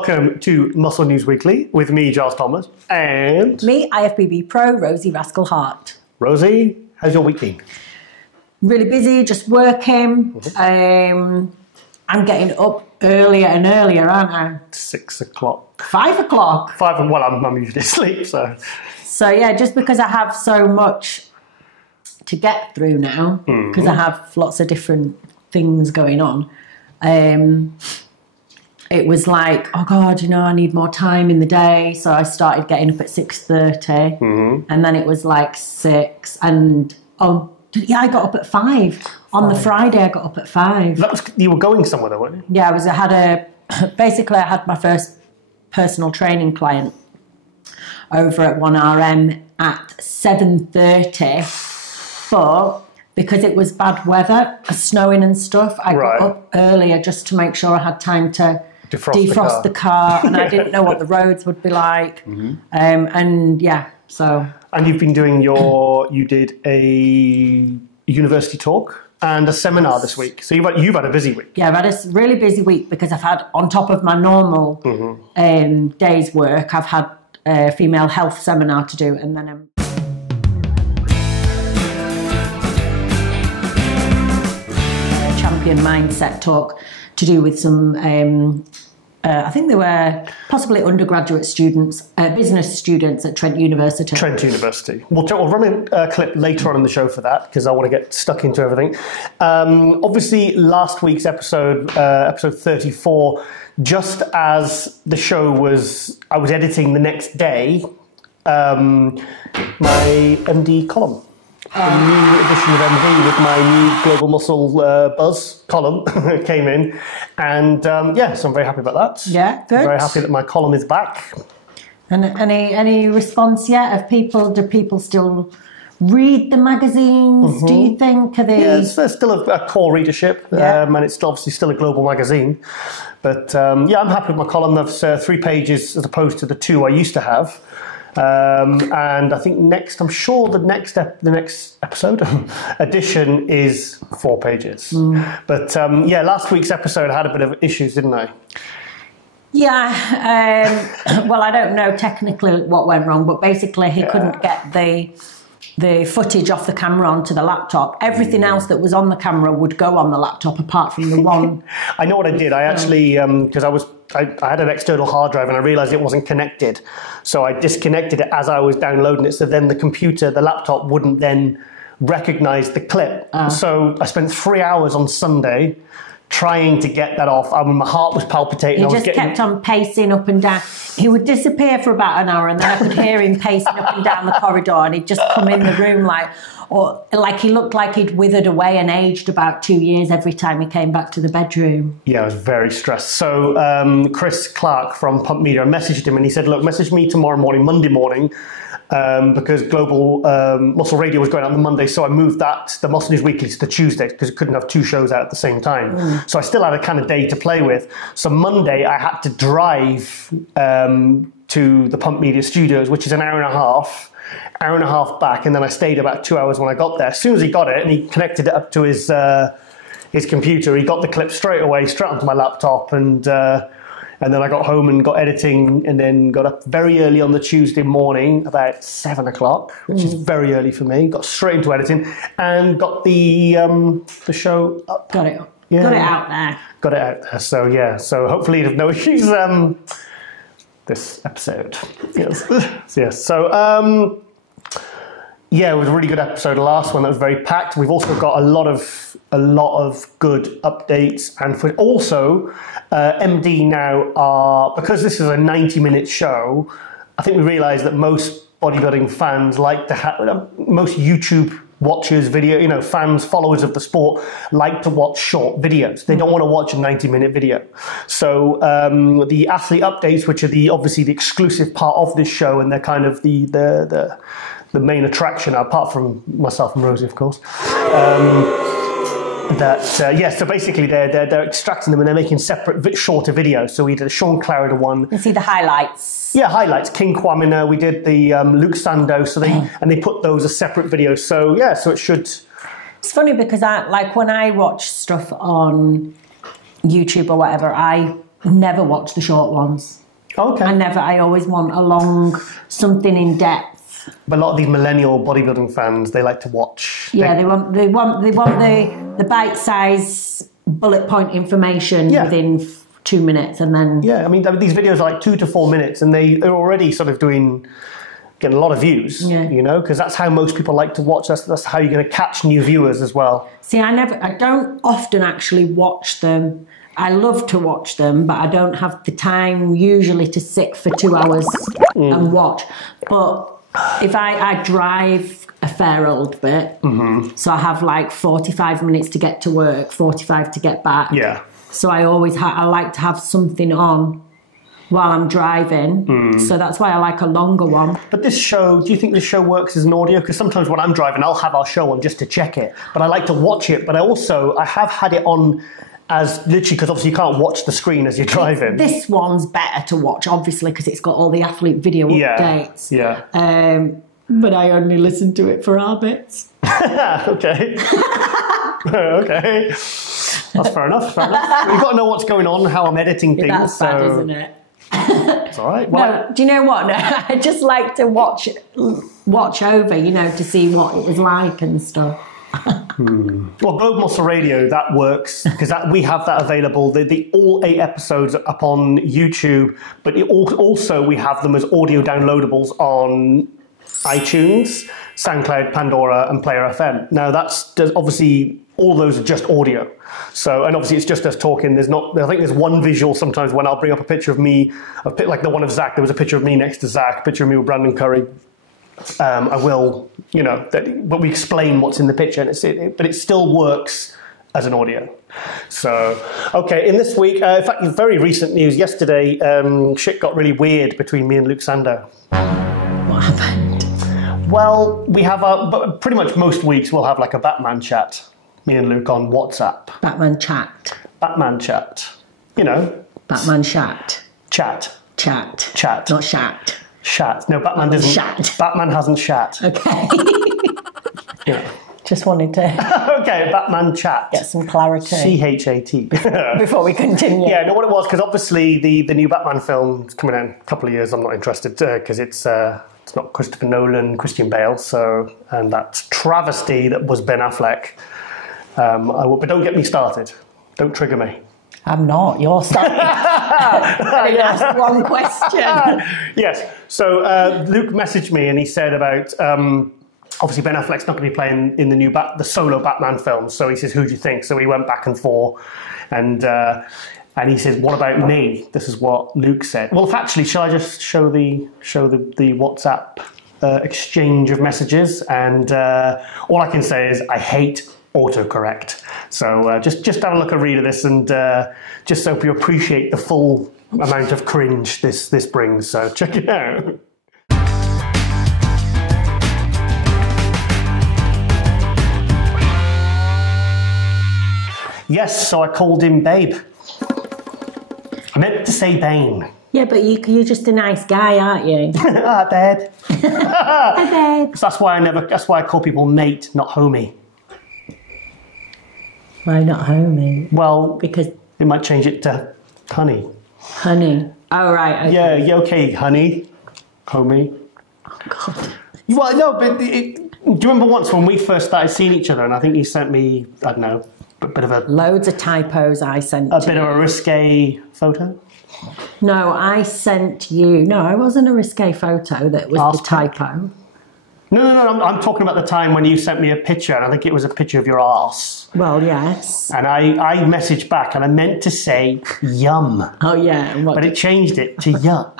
welcome to Muscle News Weekly with me, Giles Thomas, and... me, IFBB Pro, Rosie Rascal Hart. Rosie, how's your week been? Really busy, just working. I'm getting up earlier and earlier, aren't I? 6 o'clock. 5 o'clock? Well, I'm usually asleep, so... So, yeah, just because I have so much to get through now, because I have lots of different things going on, it was like, oh God, you know, I need more time in the day. So I started getting up at 6:30, and then it was like 6, and I got up at 5. On the Friday, I got up at 5. You were going somewhere though, weren't you? Yeah, basically I had my first personal training client over at 1RM at 7:30, but because it was bad weather, snowing and stuff, I got up earlier just to make sure I had time to defrost the car, and I didn't know what the roads would be like. And yeah, so. And you've been doing you did a university talk and a seminar this week. So you've had a busy week. Yeah, I've had a really busy week because I've had, on top of my normal day's work, I've had a female health seminar to do, and then champion mindset talk to do with some, I think they were possibly undergraduate students, business students at Trent University. Trent University. We'll run a clip later on in the show for that because I want to get stuck into everything. Obviously, last week's episode 34, just as the show I was editing the next day, my MD column. A new edition of MD with my new Global Muscle Buzz column came in, and so I'm very happy about that. Yeah, good. I'm very happy that my column is back. And any response yet of people? Do people still read the magazines? Do you think? Are they? Yeah, there's still a core readership, and it's obviously still a global magazine. But I'm happy with my column. That's 3 pages as opposed to the 2 I used to have. And I think I'm sure the next episode edition is 4 pages. But last week's episode had a bit of issues, didn't I? Yeah. Well, I don't know technically what went wrong, but basically he couldn't get the footage off the camera onto the laptop. Everything else that was on the camera would go on the laptop apart from the one. I know what I did. I actually, because I had an external hard drive and I realized it wasn't connected. So I disconnected it as I was downloading it. So then the laptop wouldn't then recognize the clip. So I spent 3 hours on Sunday trying to get that off. I mean, my heart was palpitating. He just kept on pacing up and down. He would disappear for about an hour and then I could hear him pacing up and down the corridor, and he'd just come in the room like he looked like he'd withered away and aged about 2 years every time he came back to the bedroom. Yeah, I was very stressed. So Chris Clark from Pump Media, I messaged him and he said, look, message me tomorrow morning, Monday morning, because Global Muscle Radio was going out on the Monday, so I moved the Muscle News Weekly to the Tuesday because it couldn't have 2 shows out at the same time. So I still had a kind of day to play with. So Monday I had to drive to the Pump Media studios, which is an hour and a half back, and then I stayed about 2 hours when I got there. As soon as he got it and he connected it up to his computer, he got the clip straight away, straight onto my laptop, and then I got home and got editing, and then got up very early on the Tuesday morning, about 7 o'clock, which is very early for me. Got straight into editing and got the show up. Got it out there. Got it out there. So yeah, so hopefully you have no issues this episode. Yes. Yes. So it was a really good episode. The last one that was very packed. We've also got a lot of good updates, and also MD now because this is a 90-minute show. I think we realised that most bodybuilding fans like to have most YouTube watchers, fans, followers of the sport like to watch short videos. They don't want to watch a 90-minute video. So the athlete updates, which are obviously the exclusive part of this show, and they're kind of the main attraction, apart from myself and Rosie, of course. So basically they're extracting them and they're making separate, shorter videos. So we did a Sean Clarida one. You see the highlights. Yeah, highlights. King Kwamina. We did the Luke Sando. So they put those as separate videos. So yeah, so it should. It's funny because when I watch stuff on YouTube or whatever, I never watch the short ones. Okay. I always want a long, something in depth. But a lot of these millennial bodybuilding fans, they like to watch. Yeah, they want the bite-size bullet point information within 2 minutes, and then... Yeah, I mean, these videos are like 2 to 4 minutes, and they're already sort of getting a lot of views, you know, because that's how most people like to watch. That's how you're going to catch new viewers as well. See, I don't often actually watch them. I love to watch them, but I don't have the time usually to sit for 2 hours and watch. But if I drive a fair old bit, so I have like 45 minutes to get to work, 45 to get back. Yeah. So I always I like to have something on while I'm driving. So that's why I like a longer one. But this show, do you think this show works as an audio? Because sometimes when I'm driving, I'll have our show on just to check it. But I like to watch it. But I have had it on as literally, because obviously you can't watch the screen as you're driving. This one's better to watch, obviously, because it's got all the athlete video updates. Yeah. But I only listen to it for our bits. Okay. Okay. That's fair enough. Fair enough. You've got to know what's going on, how I'm editing things. That's bad, isn't it? It's all right. Well, no, do you know what? No, I just like to watch over, you know, to see what it was like and stuff. Well, Globe Muscle Radio, that works because we have that available. The all 8 episodes up on YouTube, but also we have them as audio downloadables on iTunes, SoundCloud, Pandora, and Player FM. Now, obviously all those are just audio. So, and obviously it's just us talking. I think there's one visual sometimes when I'll bring up a picture of me, like the one of Zach. There was a picture of me next to Zach, a picture of me with Brandon Curry. I will, you know, but we explain what's in the picture, and but it still works as an audio. So, okay, in this week, in fact, very recent news. Yesterday, shit got really weird between me and Luke Sando. What happened? Well, we have but pretty much most weeks we'll have like a Batman chat. Me and Luke on WhatsApp. Batman chat. Batman chat. You know. Batman chat. Chat. Chat. Chat. Not shat. Shat. No, Batman doesn't. Shat. Batman hasn't shat. Okay. Yeah. Just wanted to. Okay, Batman chat. Get some clarity. CHAT. Before we continue. Yeah, no, what it was, because obviously the new Batman film is coming in a couple of years. I'm not interested because it's not Christopher Nolan, Christian Bale, and that travesty that was Ben Affleck. But don't get me started. Don't trigger me. I'm not. You're starting. I didn't ask one question. Yes. So Luke messaged me and he said about obviously Ben Affleck's not going to be playing in the solo Batman film. So he says, "Who do you think?" So we went back and forth, and he says, "What about me?" This is what Luke said. Well, actually, shall I just show the WhatsApp exchange of messages? And all I can say is I hate autocorrect. So just have a look and read of this, and just so you appreciate the full amount of cringe this brings. So check it out. Yes, so I called him Babe. I meant to say Bane. Yeah, but you're just a nice guy, aren't you? Ah, Babe. Hi, Babe. So that's why I call people mate, not homie. Why not homie? Well, because they might change it to honey. Honey. Oh, right. Okay. Yeah, okay, honey. Homie. Oh, God. Well, no, but do you remember once when we first started seeing each other, and I think you sent me, I don't know, a bit of a... Loads of typos I sent A bit of a risque photo? No, I sent you... No, it wasn't a risque photo that was the typo. No, I'm talking about the time when you sent me a picture, and I think it was a picture of your arse. Well, yes. And I messaged back, and I meant to say yum. Oh, yeah. But it changed it to yuck.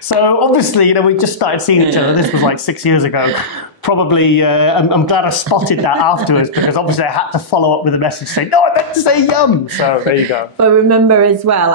So, obviously, you know, we just started seeing each other. This was like 6 years ago. Probably, I'm glad I spotted that afterwards, because obviously I had to follow up with a message saying, no, I meant to say yum. So, there you go. But remember as well,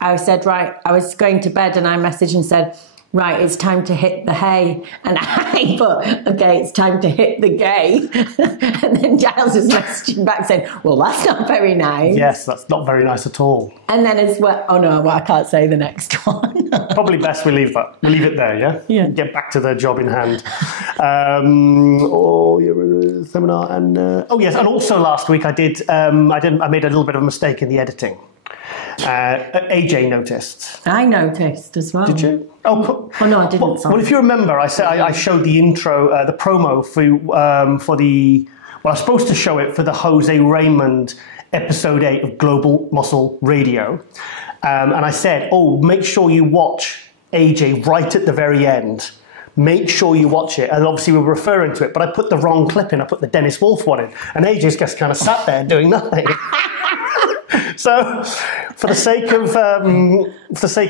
I said, right, I was going to bed, and I messaged and said, right, it's time to hit the hay. And I put, okay, it's time to hit the gay. And then Giles was messaging back saying, well, that's not very nice. Yes, that's not very nice at all. And then as well, oh no, well, I can't say the next one. Probably best we leave that. We leave it there, yeah? Yeah. Get back to the job in hand. Seminar and oh yes, and also last week I made a little bit of a mistake in the editing. AJ noticed. I noticed as well. Did you? Oh no, I didn't. Well, if you remember, I said I showed the intro, the promo for the. Well, I was supposed to show it for the Jose Raymond episode 8 of Global Muscle Radio, and I said, "Oh, make sure you watch AJ right at the very end. Make sure you watch it." And obviously, we were referring to it, but I put the wrong clip in. I put the Dennis Wolf one in, and AJ just kind of sat there doing nothing. So, for the sake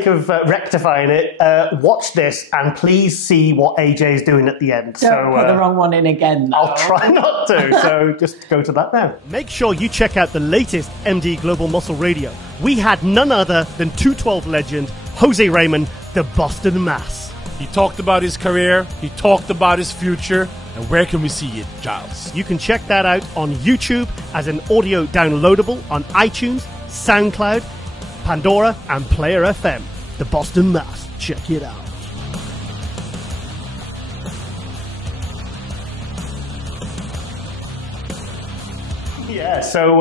of rectifying it, watch this and please see what AJ is doing at the end. Don't put the wrong one in again. Though. I'll try not to. So just go to that now. Make sure you check out the latest MD Global Muscle Radio. We had none other than 212 legend Jose Raymond, the Boston Mass. He talked about his career. He talked about his future. And where can we see it, Giles? You can check that out on YouTube as an audio downloadable on iTunes, SoundCloud, Pandora, and Player FM. The Boston Mass. Check it out. Yeah, so,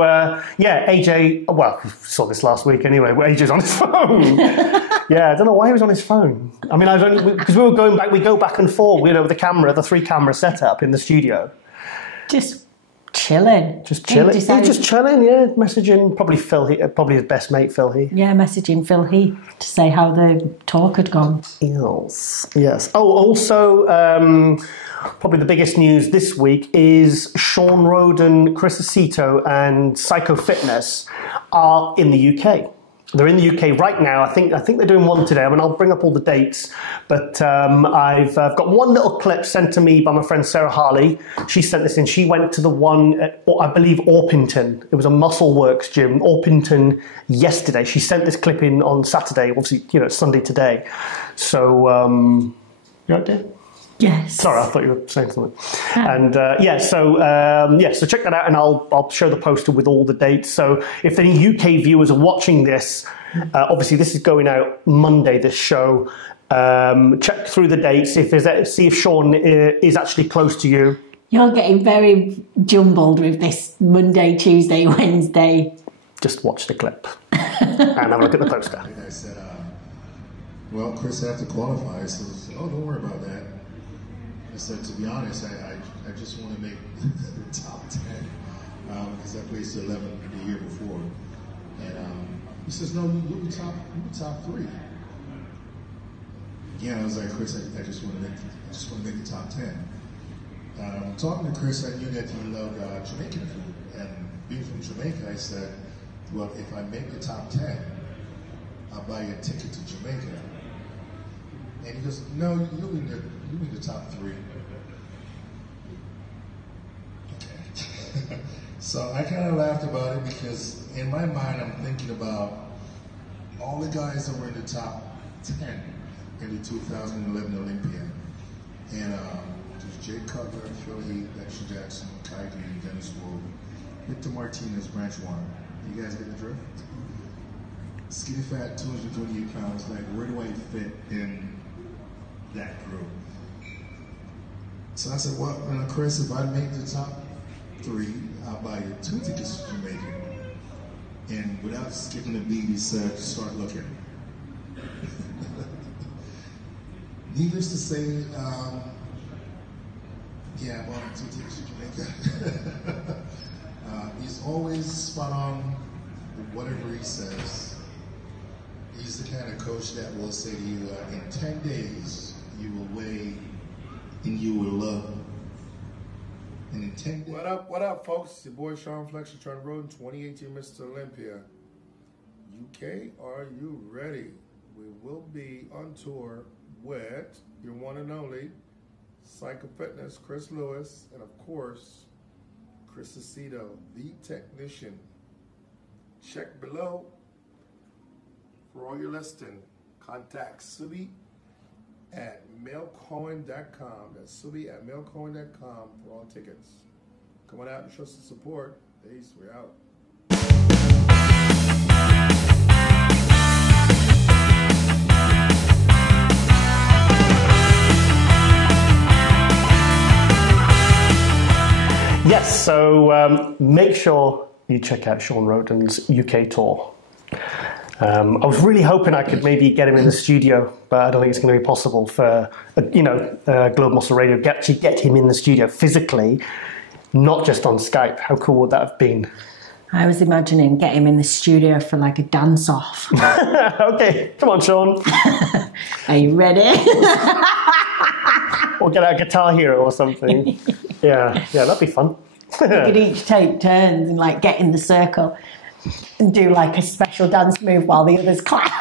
AJ, well, we saw this last week anyway, where AJ's on his phone. Yeah, I don't know why he was on his phone. I mean, because we were going back, we go back and forth, with the camera, the 3-camera setup in the studio. Just chilling. Just chilling. Yeah, just chilling, yeah. Messaging probably Phil Heath, probably his best mate, Phil Heath. Yeah, messaging Phil Heath to say how the talk had gone. Yes. Oh, also, probably the biggest news this week is Shawn Rhoden, Chris Aceto, and Psycho Fitness are in the UK. They're in the UK right now. I think they're doing one today. I mean, I'll bring up all the dates. But I've got one little clip sent to me by my friend Sarah Harley. She sent this in. She went to the one at, I believe, Orpington. It was a Muscle Works gym, Orpington, yesterday. She sent this clip in on Saturday. Obviously, it's Sunday today. So, you right there? Yes. Sorry, I thought you were saying something. And so check that out, and I'll show the poster with all the dates. So if any UK viewers are watching this, obviously this is going out Monday. This show. Check through the dates. See if Shawn is actually close to you. You're getting very jumbled with this Monday, Tuesday, Wednesday. Just watch the clip and have a look at the poster. I said, well, Chris had to qualify. So, don't worry about that. I said, to be honest, I just want to make the top 10 because I placed 11 the year before. And he says, no, you'll be top 3. Again, I was like, Chris, I just want to make the top 10. Talking to Chris, I knew that he loved Jamaican food, and being from Jamaica, I said, well, if I make the top 10, I'll buy you a ticket to Jamaica. And he goes, no, you'll be the top 3. Okay. So I kind of laughed about it because in my mind I'm thinking about all the guys that were in the top 10 in the 2011 Olympia. And there's Jay Cutler, Phil Heath, Dexter Jackson, Kai Green, Dennis Wolf, Victor Martinez, Branch Warren. You guys get the drift? Skinny fat, 228 pounds. Like, where do I fit in that group? So I said, well, Chris, if I make the top 3, I'll buy you 2 tickets to Jamaica. And without skipping a beat, he said, start looking. Needless to say, I bought him 2 tickets to Jamaica. He's always spot on with whatever he says. He's the kind of coach that will say to you, in 10 days, you will weigh and you will love. And in 10 days. What up, folks? It's your boy Shawn Shawn Rhoden, 2018 Mr. Olympia. UK, are you ready? We will be on tour with your one and only Psycho Fitness, Chris Lewis, and of course, Chris Aceto, the technician. Check below for all your listing. Contact Subi at mailcoin.com. That's Subi at mailcoin.com for all tickets. Come on out and show some support. Peace, we're out. Yes, so make sure you check out Shawn Rhoden's UK tour. I was really hoping I could maybe get him in the studio, but I don't think it's going to be possible for, Globe Muscle Radio, actually get him in the studio physically, not just on Skype. How cool would that have been? I was imagining get him in the studio for like a dance-off. Okay, come on, Shawn. Are you ready? Or get out a Guitar Hero or something. Yeah, that'd be fun. We could each take turns and like get in the circle and do like a special dance move while the others clap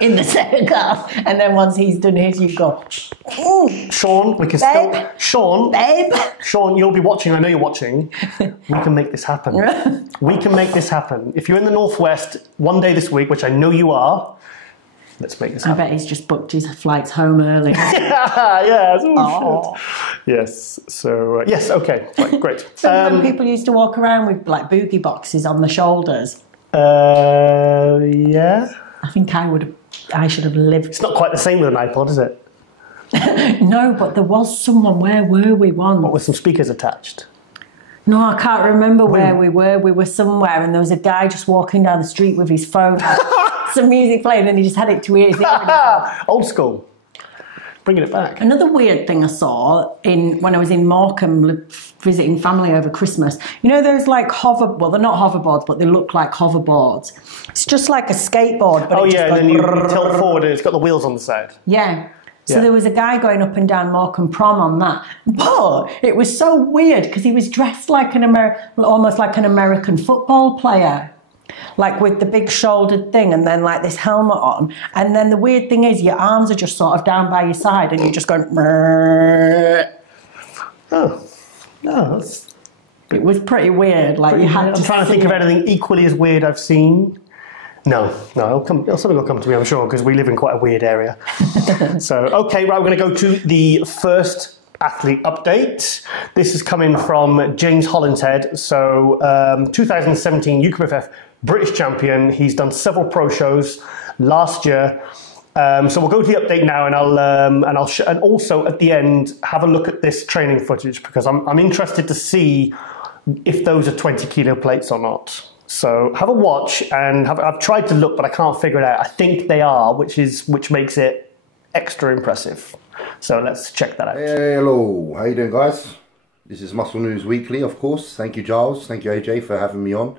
in the circle. And then once he's done his, you go, ooh, Shawn, we can babe, still... babe. Shawn, you'll be watching. I know you're watching. We can make this happen. We can make this happen. If you're in the Northwest one day this week, which I know you are, let's make this happen. I bet he's just booked his flights home early. Yes. Oh. Yes. So, yes, okay. Right, great. So when people used to walk around with like boogie boxes on the shoulders. Yeah. I think I should have lived. It's not quite the same with an iPod, is it? No, but there was someone. Where were we once? What, with some speakers attached? No, I can't remember where we were. We were somewhere and there was a guy just walking down the street with his phone. Some music playing and he just had it to his ear. Old school. Bringing it back. Another weird thing I saw when I was in Morecambe visiting family over Christmas. You know those like well, they're not hoverboards, but they look like hoverboards. It's just like a skateboard. But and then you tilt forward and it's got the wheels on the side. Yeah. So there was a guy going up and down Morecambe Prom on that. But it was so weird because he was dressed like almost like an American football player. Like with the big shouldered thing and then like this helmet on. And then the weird thing is your arms are just sort of down by your side and you're just going... Oh. No, it was pretty weird. Like you had I'm trying to think of anything equally as weird I've seen. No, something will come to me, I'm sure, because we live in quite a weird area. So, okay, right, we're going to go to the first athlete update. This is coming from James Hollingshead. So, 2017 UKBFF British champion. He's done several pro shows last year. So we'll go to the update now, and also at the end have a look at this training footage because I'm interested to see if those are 20 kilo plates or not. So have a watch, and I've tried to look, but I can't figure it out. I think they are, which makes it extra impressive. So let's check that out. Hey, hello, how you doing, guys? This is Muscle News Weekly, of course. Thank you, Giles. Thank you, AJ, for having me on.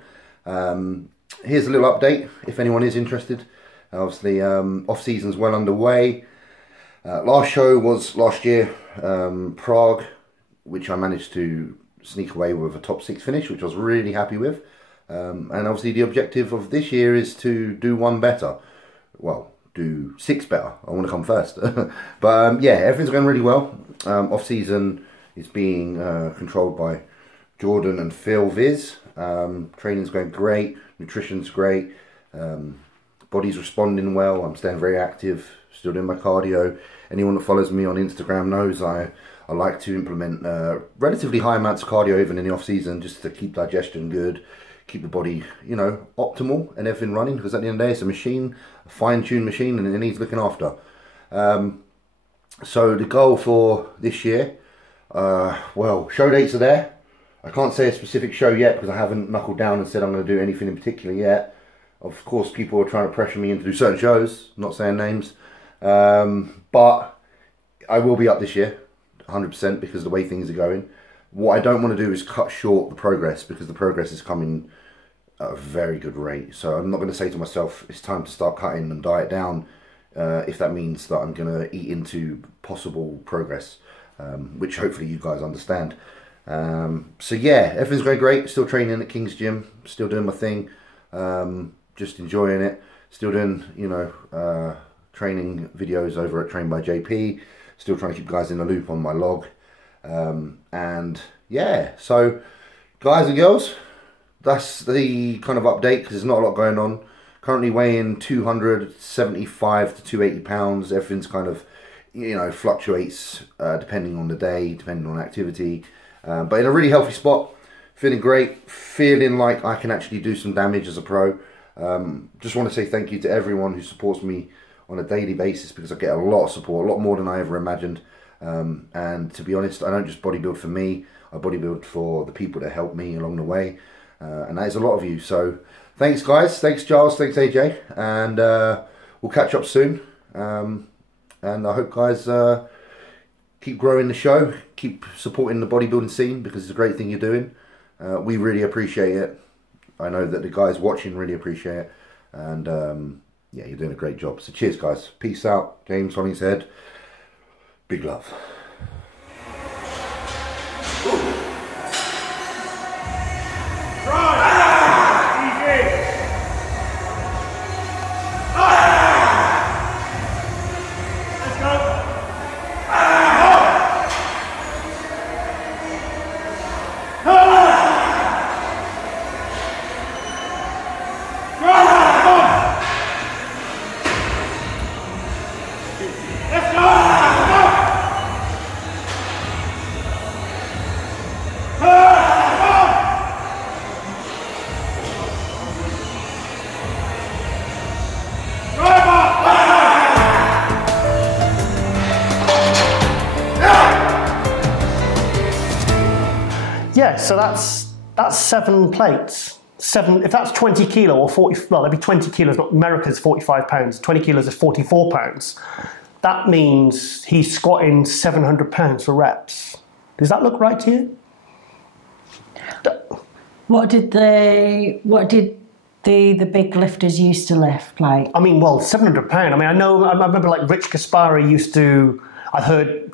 Here's a little update, if anyone is interested. Obviously, off-season's well underway. Last show was last year, Prague, which I managed to sneak away with a top 6 finish, which I was really happy with. And obviously the objective of this year is to do 1 better. Well, do 6 better. I want to come first. But yeah, everything's going really well. Off-season is being controlled by Jordan and Phil Viz. Training's going great. Nutrition's great. Body's responding well. I'm staying very active. Still doing my cardio. Anyone that follows me on Instagram knows I like to implement relatively high amounts of cardio even in the off-season just to keep digestion good. Keep the body, optimal and everything running, because at the end of the day it's a machine, a fine-tuned machine, and it needs looking after. So the goal for this year, well, show dates are there. I can't say a specific show yet because I haven't knuckled down and said I'm going to do anything in particular yet. Of course, people are trying to pressure me into do certain shows, not saying names, but I will be up this year, 100%, because of the way things are going. What I don't want to do is cut short the progress, because the progress is coming at a very good rate. So I'm not going to say to myself, it's time to start cutting and diet down, if that means that I'm going to eat into possible progress, which hopefully you guys understand. So yeah, everything's going great. Still training at King's Gym, still doing my thing, just enjoying it. Still doing, training videos over at Train by JP. Still trying to keep guys in the loop on my log. And yeah, so guys and girls, that's the kind of update, because there's not a lot going on. Currently weighing 275 to 280 pounds. Everything's kind of, fluctuates depending on the day, depending on activity, but in a really healthy spot, feeling great, feeling like I can actually do some damage as a pro. Just want to say thank you to everyone who supports me on a daily basis, because I get a lot of support, a lot more than I ever imagined. And to be honest, I don't just bodybuild for me, I bodybuild for the people that help me along the way. and that is a lot of you. So thanks, guys. Thanks, Giles. Thanks, AJ. And we'll catch up soon. And I hope, guys, keep growing the show. Keep supporting the bodybuilding scene, because it's a great thing you're doing. We really appreciate it. I know that the guys watching really appreciate it. And yeah, you're doing a great job. So cheers, guys. Peace out. James Hollingshead. Big love. Yeah, so that's 7 plates. 7, if that's 20 kilo or 40, well, that'd be 20 kilos, not America's 45 pounds, 20 kilos is 44 pounds. That means he's squatting 700 pounds for reps. Does that look right to you? What did the big lifters used to lift, like? I mean, well, 700 pounds. I mean, I remember like Rich Gaspari used to, I've heard,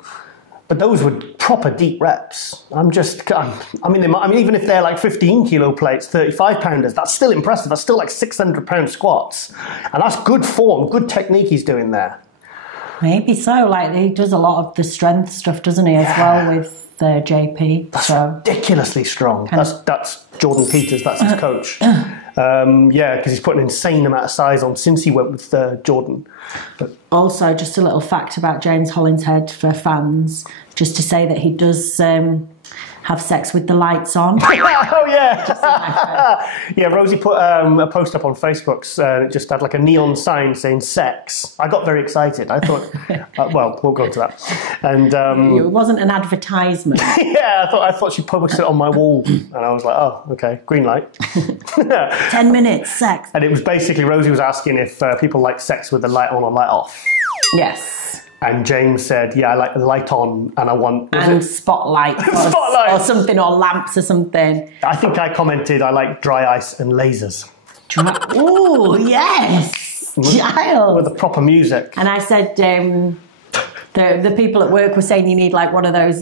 but those were proper deep reps. I mean, even if they're like 15 kilo plates, 35 pounders, that's still impressive. That's still like 600 pound squats. And that's good form, good technique he's doing there. Maybe so. Like, he does a lot of the strength stuff, doesn't he, as well with JP? That's ridiculously strong. That's Jordan Peters, that's his coach. Yeah, because he's put an insane amount of size on since he went with Jordan. But also, just a little fact about James Hollingshead for fans, just to say that he does have sex with the lights on. Oh yeah, yeah. Rosie put a post up on Facebook. It just had like a neon sign saying "sex." I got very excited. I thought, well, we'll go to that. And it wasn't an advertisement. Yeah, I thought she published it on my wall, and I was like, oh, okay, green light. 10 minutes, sex. And it was basically Rosie was asking if people like sex with the light on or light off. Yes. And James said, yeah, I like the light on and I want... spotlights or something, or lamps or something. I think I commented, I like dry ice and lasers. Oh, yes! Giles! With the proper music. And I said, the people at work were saying you need like one of those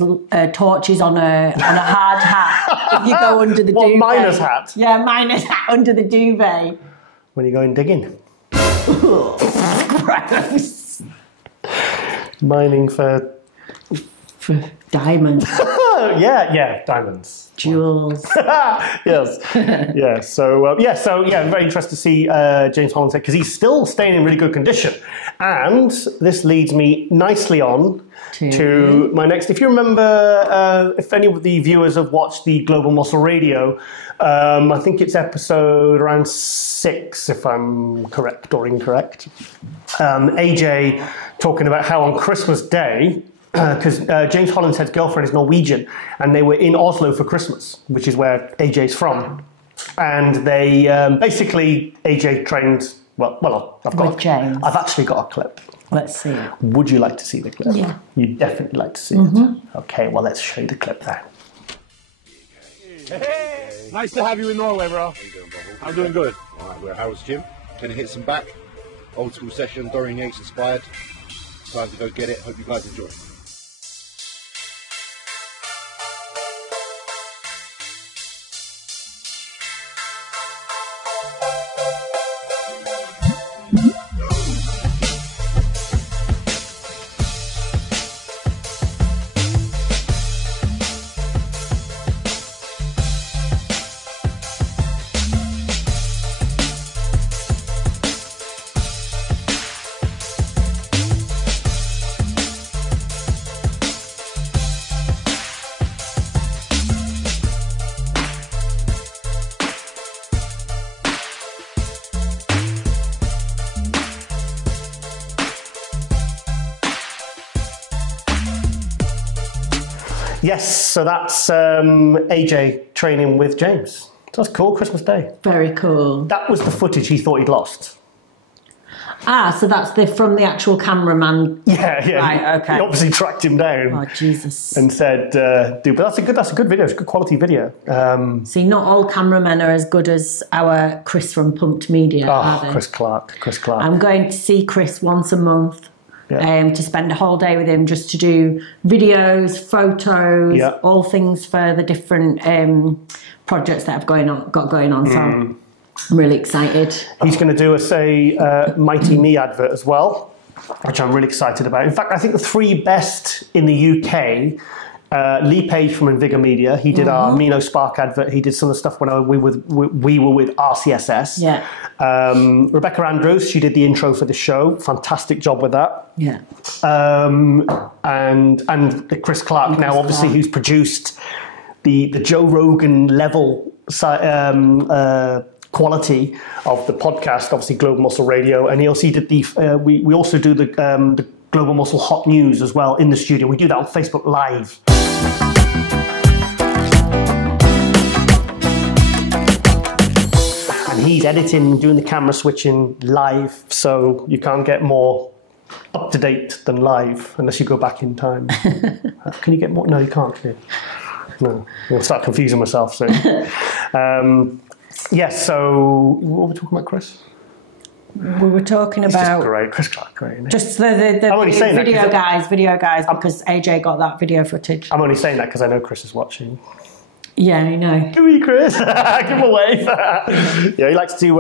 torches on a hard hat if you go under the duvet. Miner's hat? Yeah, miner's hat under the duvet. When you go in digging. Gross. Mining for diamonds. yeah, diamonds. Jewels. Yes. Yeah. So very interested to see James Hollingshead, because he's still staying in really good condition. And this leads me nicely on to my next. If you remember, if any of the viewers have watched the Global Muscle Radio, I think it's episode around 6, if I'm correct or incorrect. AJ talking about how on Christmas Day, because James Hollingshead's girlfriend is Norwegian, and they were in Oslo for Christmas, which is where AJ's from. And they basically, AJ trained, with James. I've actually got a clip. Let's see it. Would you like to see the clip? Yeah. You'd definitely like to see it. Okay, well, let's show you the clip then. Hey, nice to have you in Norway, bro. How you doing, brother? I'm doing good. All right, we're at Howard's Gym. Gonna hit some back. Old school session, Dorian Yates inspired. Time to go get it. Hope you guys enjoy. Yes, so that's AJ training with James. That's cool, Christmas Day. Very cool. That was the footage he thought he'd lost. Ah, so that's from the actual cameraman. Yeah. Right, okay. He obviously tracked him down. Oh, Jesus. And said, dude, but that's a good video. It's a good quality video. See, not all cameramen are as good as our Chris from Pumped Media, are they? Chris Clark. I'm going to see Chris once a month. Yeah. To spend a whole day with him just to do videos, photos, Yeah. all things for the different projects that I've got going on. So I'm really excited. He's going to do a Mighty Me advert as well, which I'm really excited about. In fact, I think the 3 best in the UK, Lee Page from Invigor Media, he did our Mino Spark advert. He did some of the stuff when we were with RCSS. Yeah. Rebecca Andrews, she did the intro for the show. Fantastic job with that. Yeah. And Chris Clark now, obviously, who's produced the Joe Rogan level quality of the podcast, obviously Global Muscle Radio, and he also did we also do the Global Muscle Hot News as well in the studio. We do that on Facebook Live. And he's editing, doing the camera switching live, so you can't get more up to date than live unless you go back in time. Can you get more? No, you can't. Can you? No, I'll start confusing myself soon. Yes, so what were we talking about, Chris? We were talking It's about just great. Chris Clark, great. Isn't he? just the I'm only saying that video guys, because AJ got that video footage. I'm only saying that because I know Chris is watching. Yeah, I know. Do we, Chris? Give him a wave. Yeah, he likes to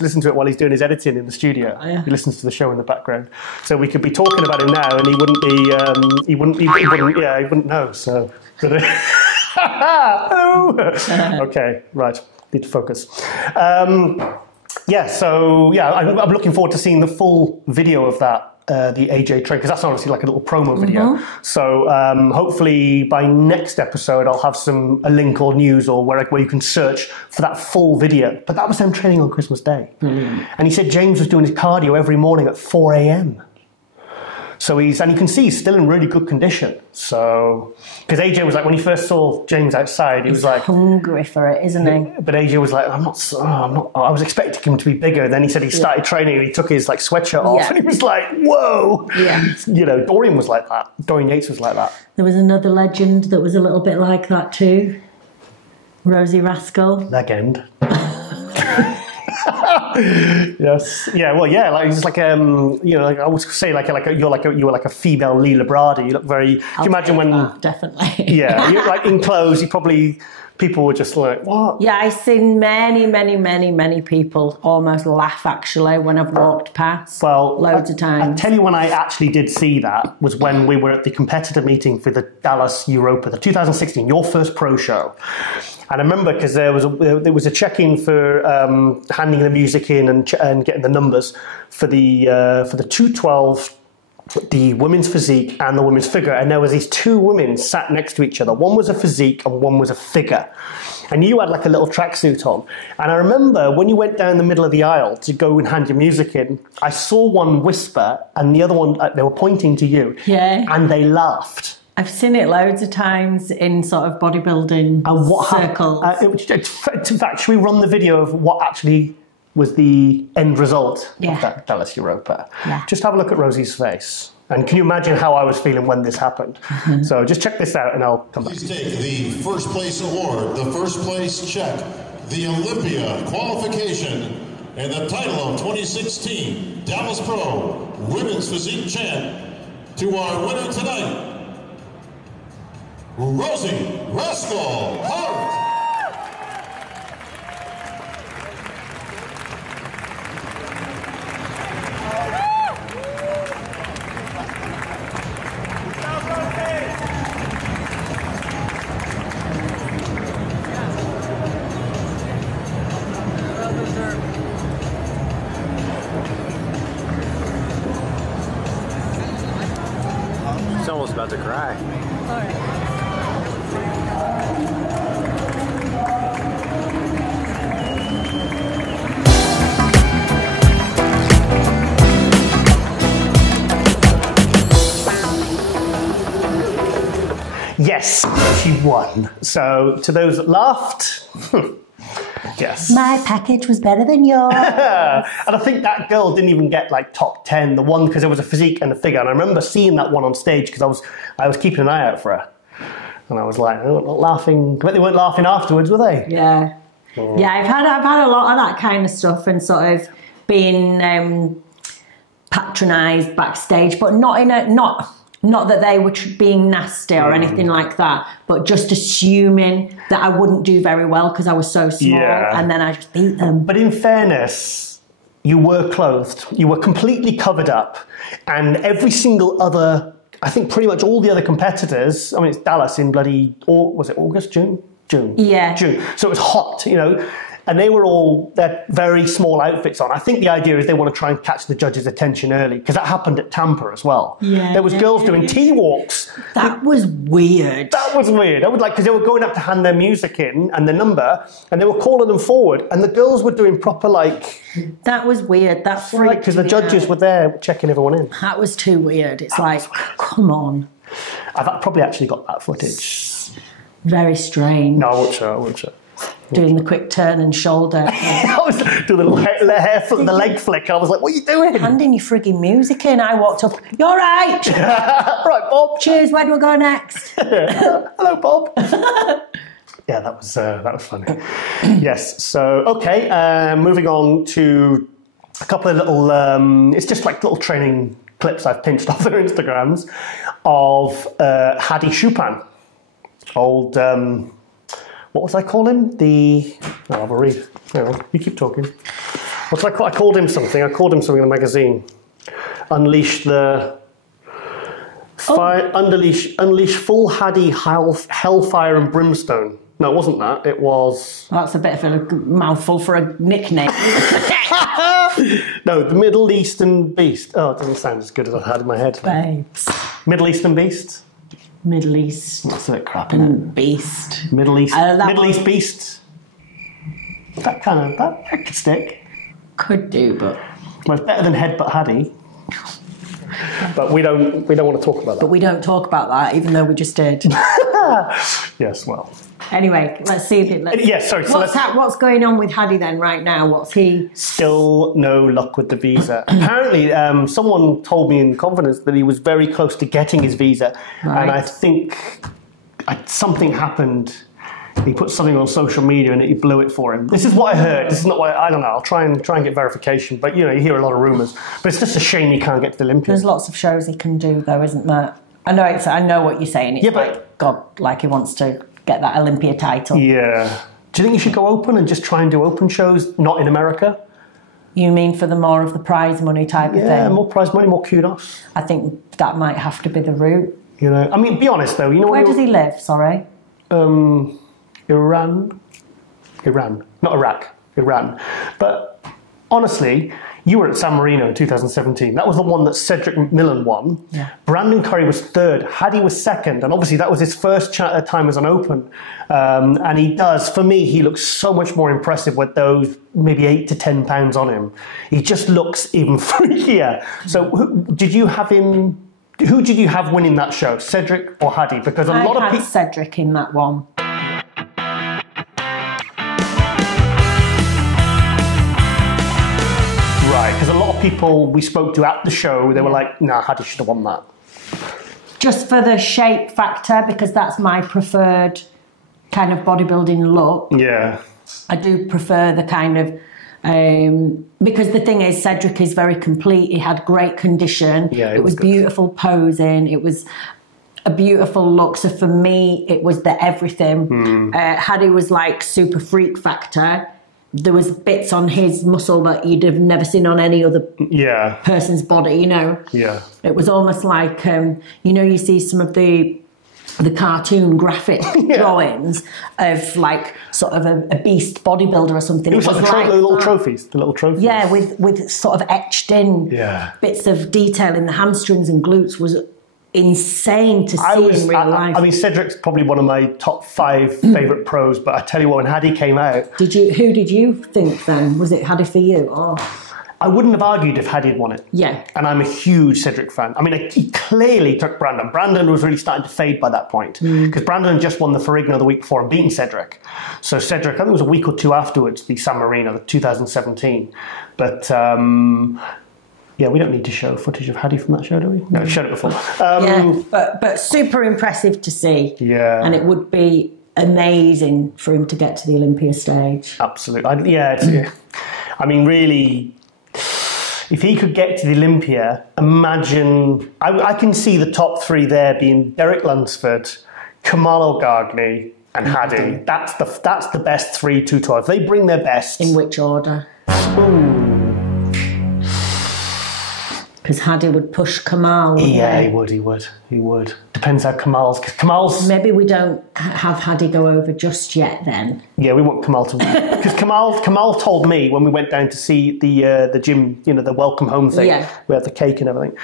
listen to it while he's doing his editing in the studio. Oh, yeah. He listens to the show in the background. So we could be talking about him now, and he wouldn't know. So, hello. Okay, right. Need to focus. I'm looking forward to seeing the full video of that. The AJ train, because that's honestly like a little promo video. So hopefully by next episode I'll have a link or news or where you can search for that full video. But that was them training on Christmas Day. And he said James was doing his cardio every morning at 4 a.m. So and you can see he's still in really good condition. So, because AJ was like, when he first saw James outside, he was like hungry for it, isn't he? But AJ was like, I'm not. I was expecting him to be bigger. Then he said he started training and he took his sweatshirt off and he was like, whoa. Yeah. Dorian was like that. Dorian Yates was like that. There was another legend that was a little bit like that too. Rascal. Legend. Yes. Yeah. Well. Yeah. Like it's like I would say you were like a female Lee Labrada. You look very. Do you imagine when? Definitely. Yeah. You're like in clothes. People were just like, what? Yeah, I've seen many people almost laugh actually when I've walked past. Well, loads of times. I'll tell you when I actually did see that was when we were at the competitor meeting for the Dallas Europa, the 2016, your first pro show. And I remember because there was a check-in for handing the music in and getting the numbers for the 212, the women's physique and the women's figure. And there was these 2 women sat next to each other. One was a physique and one was a figure. And you had like a little tracksuit on. And I remember when you went down the middle of the aisle to go and hand your music in, I saw one whisper and the other one, they were pointing to you. Yeah. And they laughed. I've seen it loads of times in sort of bodybuilding circles. In fact, should we run the video of what actually was the end result of that Dallas Europa? Yeah. Just have a look at Rosie's face. And can you imagine how I was feeling when this happened? So just check this out and I'll come back. Please take the first place award, the first place check, the Olympia qualification, and the title of 2016 Dallas Pro Women's Physique Champ to our winner tonight, Rosie Rascal. He's almost about to cry. All right. Yes, she won. So to those that laughed, Yes. My package was better than yours. And I think that girl didn't even get like top 10, the one, because there was a physique and a figure. And I remember seeing that one on stage because I was keeping an eye out for her. And I was like, oh, not laughing. I bet they weren't laughing afterwards, were they? Yeah. Oh. Yeah, I've had a lot of that kind of stuff and sort of being patronised backstage, but not that they were being nasty or anything like that, but just assuming that I wouldn't do very well because I was so small, and then I just beat them. But in fairness, you were clothed, you were completely covered up, and every single other, I think pretty much all the other competitors, I mean, it's Dallas in bloody, was it August, June? Yeah. June. So it was hot, you know, and they were all, their very small outfits on. I think the idea is they want to try and catch the judges' attention early, because that happened at Tampa as well. Yeah. There was girls doing T-walks. That was weird. That was weird. I would like, because they were going up to hand their music in and the number, and they were calling them forward, and the girls were doing proper like... That was weird. That's right, because the judges were there checking everyone in. That was too weird. It's like, come on. I've probably actually got that footage. Very strange. No, I won't show. Doing the quick turn and shoulder. I was doing the leg flick. I was like, what are you doing? Handing your frigging music in. I walked up. You all right? Right, Bob. Cheers. Where do we go next? Hello, Bob. Yeah, that was funny. Yes. So, okay. Moving on to a couple of little, it's just like little training clips I've pinched off their Instagrams of Hadi Choopan. Old, what was I call him? I'll have a read. Hang on, you keep talking. What's I called him something. I called him something in the magazine. Unleash full Hadi hellfire and brimstone. No, it wasn't that. It was... That's a bit of a mouthful for a nickname. No, the Middle Eastern Beast. Oh, it doesn't sound as good as I had in my head. Babes. Middle Eastern Beast? Middle East. That's a bit crap, isn't it? Beast. Middle East East Beast. That could stick. Could do, but... Well, it's better than Headbutt Hadi. But we don't want to talk about that. But we don't talk about that, even though we just did. Yes, well. Anyway, let's see if it... Yeah, sorry. What's going on with Hadi then right now? What's he... Still no luck with the visa. Apparently, someone told me in confidence that he was very close to getting his visa. Right. And I think something happened. He put something on social media and it blew it for him. This is what I heard. This is not what I don't know. I'll try and get verification. But you know, you hear a lot of rumours. But it's just a shame he can't get to the Olympia. There's lots of shows he can do, though, isn't there? I know what you're saying. It's like he wants to get that Olympia title. Yeah. Do you think you should go open and just try and do open shows, not in America? You mean for the more of the prize money type of thing? Yeah, more prize money, more kudos. I think that might have to be the route. You know, I mean, be honest though. You know, where does he live? Sorry. Iran, not Iraq, Iran. But honestly, you were at San Marino in 2017. That was the one that Cedric McMillan won. Yeah. Brandon Curry was third. Hadi was second. And obviously that was his first time as an open. And he does, for me, he looks so much more impressive with those maybe 8 to 10 pounds on him. He just looks even freakier. So who did you have winning that show, Cedric or Hadi? Because a lot of people... Cedric in that one. Right, because a lot of people we spoke to at the show, they were like, nah, Hadi should have won that. Just for the shape factor, because that's my preferred kind of bodybuilding look. Yeah. I do prefer the kind of... because the thing is, Cedric is very complete. He had great condition. Yeah, it was beautiful posing. It was a beautiful look. So for me, it was the everything. Hadi was like super freak factor. There was bits on his muscle that you'd have never seen on any other person's body, you know. Yeah. It was almost like, you know, you see some of the cartoon graphic drawings of like sort of a beast bodybuilder or something. It was like the little trophies. Yeah, with sort of etched in bits of detail in the hamstrings and glutes was insane to see in real life. I mean, Cedric's probably one of my top 5 favourite pros, but I tell you what, when Hadi came out... Who did you think then? Was it Hadi for you? Oh. I wouldn't have argued if Hadi had won it. Yeah. And I'm a huge Cedric fan. I mean, he clearly took Brandon. Brandon was really starting to fade by that point because Brandon just won the Ferrigno the week before and beaten Cedric. So Cedric, I think it was a week or two afterwards, the San Marino, the 2017. But yeah, we don't need to show footage of Hadi from that show, do we? No, we've shown it before. Yeah, but super impressive to see. Yeah. And it would be amazing for him to get to the Olympia stage. Absolutely. I mean, really, if he could get to the Olympia, imagine... I can see the top three there being Derek Lunsford, Kamal O'Gargny and Hadi. That's the best 3 212. They bring their best. In which order? Because Hadi would push Kamal. Yeah, he would. Depends how because Kamal's... Maybe we don't have Hadi go over just yet then. Yeah, we want Kamal to win. Because Kamal told me when we went down to see the gym, the welcome home thing, we had the cake and everything.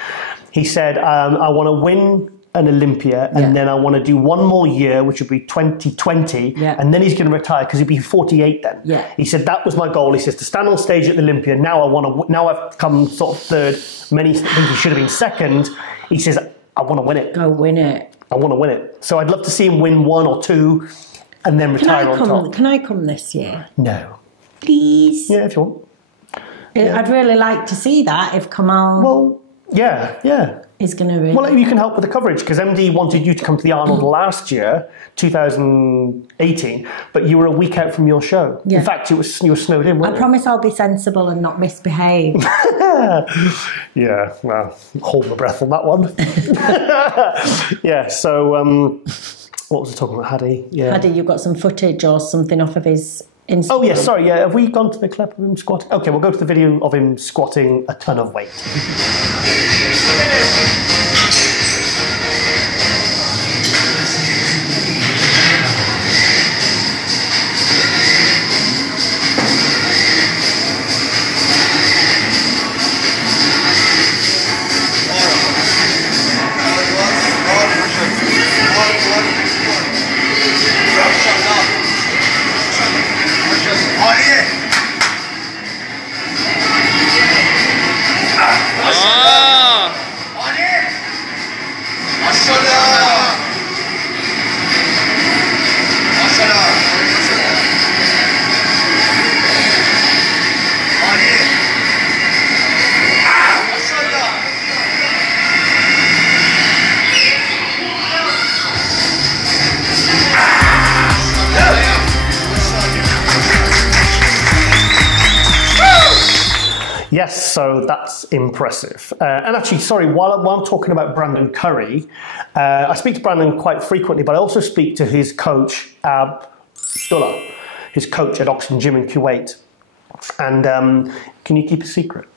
He said, I want to win an Olympia and then I want to do one more year, which would be 2020, and then he's going to retire because he'd be 48 then. Yeah. He said that was my goal. He says to stand on stage at the Olympia. Now I've come sort of third. Many think he should have been second. He says I want to win it. Go win it. I want to win it. So I'd love to see him win 1 or 2 and then retire on top. Can I come this year? No. Please. Yeah, if you want. I'd really like to see that if Kamal. Well, yeah. Is going to be. Well, you can help with the coverage because MD wanted you to come to the Arnold last year, 2018, but you were a week out from your show. Yeah. In fact, you were snowed in, weren't you? I promise I'll be sensible and not misbehave. Yeah, well, hold my breath on that one. Yeah, so what was I talking about, Hadi? Yeah. Hadi, you've got some footage or something off of his Instagram. Oh, yeah, sorry, yeah. Have we gone to the clip of him squatting? Okay, we'll go to the video of him squatting a ton of weight. Yes, so that's impressive. And actually, sorry, while I'm talking about Brandon Curry, I speak to Brandon quite frequently, but I also speak to his coach, Abdullah, his coach at Oxygen Gym in Kuwait. And can you keep a secret?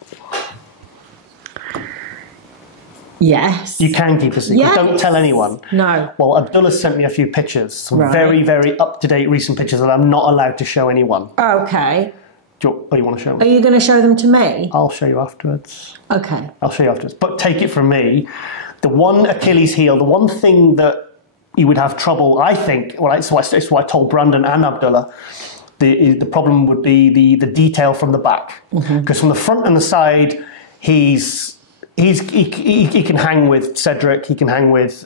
Yes. You can keep a secret. Yes. Don't tell anyone. No. Well, Abdullah sent me a few pictures, some very, very up-to-date recent pictures that I'm not allowed to show anyone. Okay. Do you want to show me? Are you going to show them to me? I'll show you afterwards. Okay. I'll show you afterwards. But take it from me, the one Achilles heel, the one thing that you would have trouble, I think, well, it's what I told Brandon and Abdullah, the problem would be the detail from the back. Because from the front and the side, he can hang with Cedric, he can hang with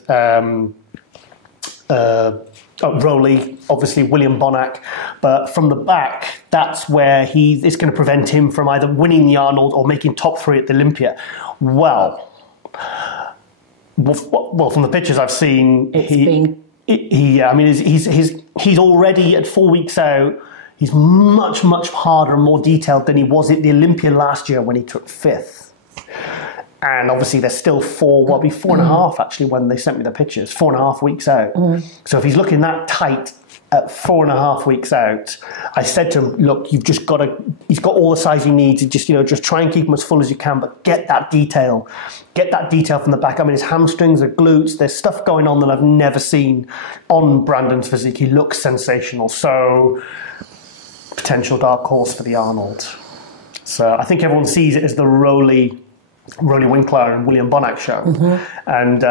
Rowley, obviously William Bonac, but from the back, that's where it's going to prevent him from either winning the Arnold or making top 3 at the Olympia. Well, from the pictures I've seen, he's already at 4 weeks out. He's much, much harder and more detailed than he was at the Olympia last year when he took 5th. And obviously there's still 4.5 actually when they sent me the pictures, 4.5 weeks out. So if he's looking that tight at 4.5 weeks out, I said to him, look, he's got all the size he needs. Just try and keep him as full as you can, but get that detail from the back. I mean, his hamstrings, the glutes, there's stuff going on that I've never seen on Brandon's physique. He looks sensational. So potential dark horse for the Arnold. So I think everyone sees it as the Rowley Winkler and William Bonac show. And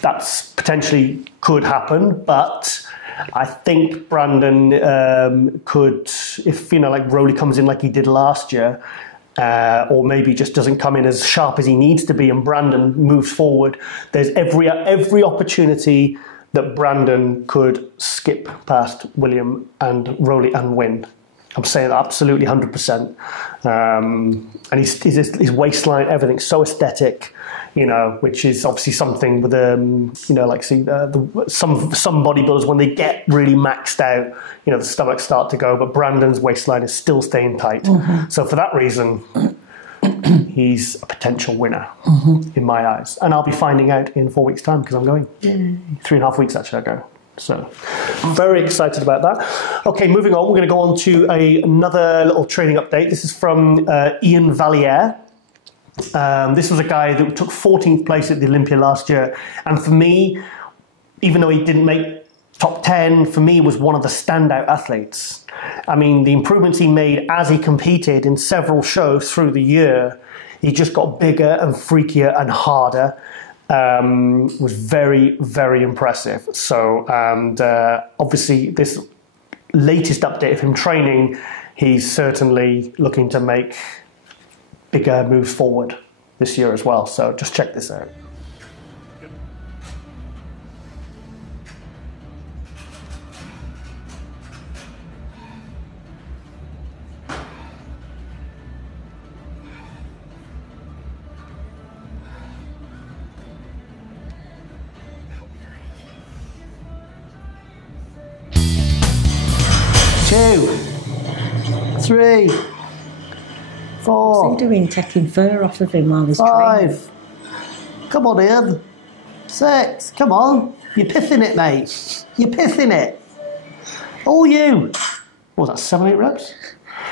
that's potentially could happen, but I think Brandon could, if like Rowley comes in like he did last year, or maybe just doesn't come in as sharp as he needs to be and Brandon moves forward, there's every opportunity that Brandon could skip past William and Rowley and win. I'm saying absolutely 100%. And his waistline, everything's so aesthetic, which is obviously something with like some bodybuilders, when they get really maxed out, the stomachs start to go, but Brandon's waistline is still staying tight. Mm-hmm. So for that reason, he's a potential winner in my eyes. And I'll be finding out in 4 weeks' time because I'm going. 3.5 weeks actually I go. So very excited about that. Okay, moving on. We're going to go on to another little training update. This is from Iain Valliere. This was a guy that took 14th place at the Olympia last year. And for me, even though he didn't make top 10, for me was one of the standout athletes. I mean, the improvements he made as he competed in several shows through the year, he just got bigger and freakier and harder. Was very, very impressive. So, and obviously this latest update of him training, he's certainly looking to make bigger moves forward this year as well. So just check this out. Two, three, four. What's he doing, taking fur off of him while he's five. training? Come on, Ian. 6. Come on. You're pissing it, mate. You're pissing it. All you. What was that, 7, 8 reps?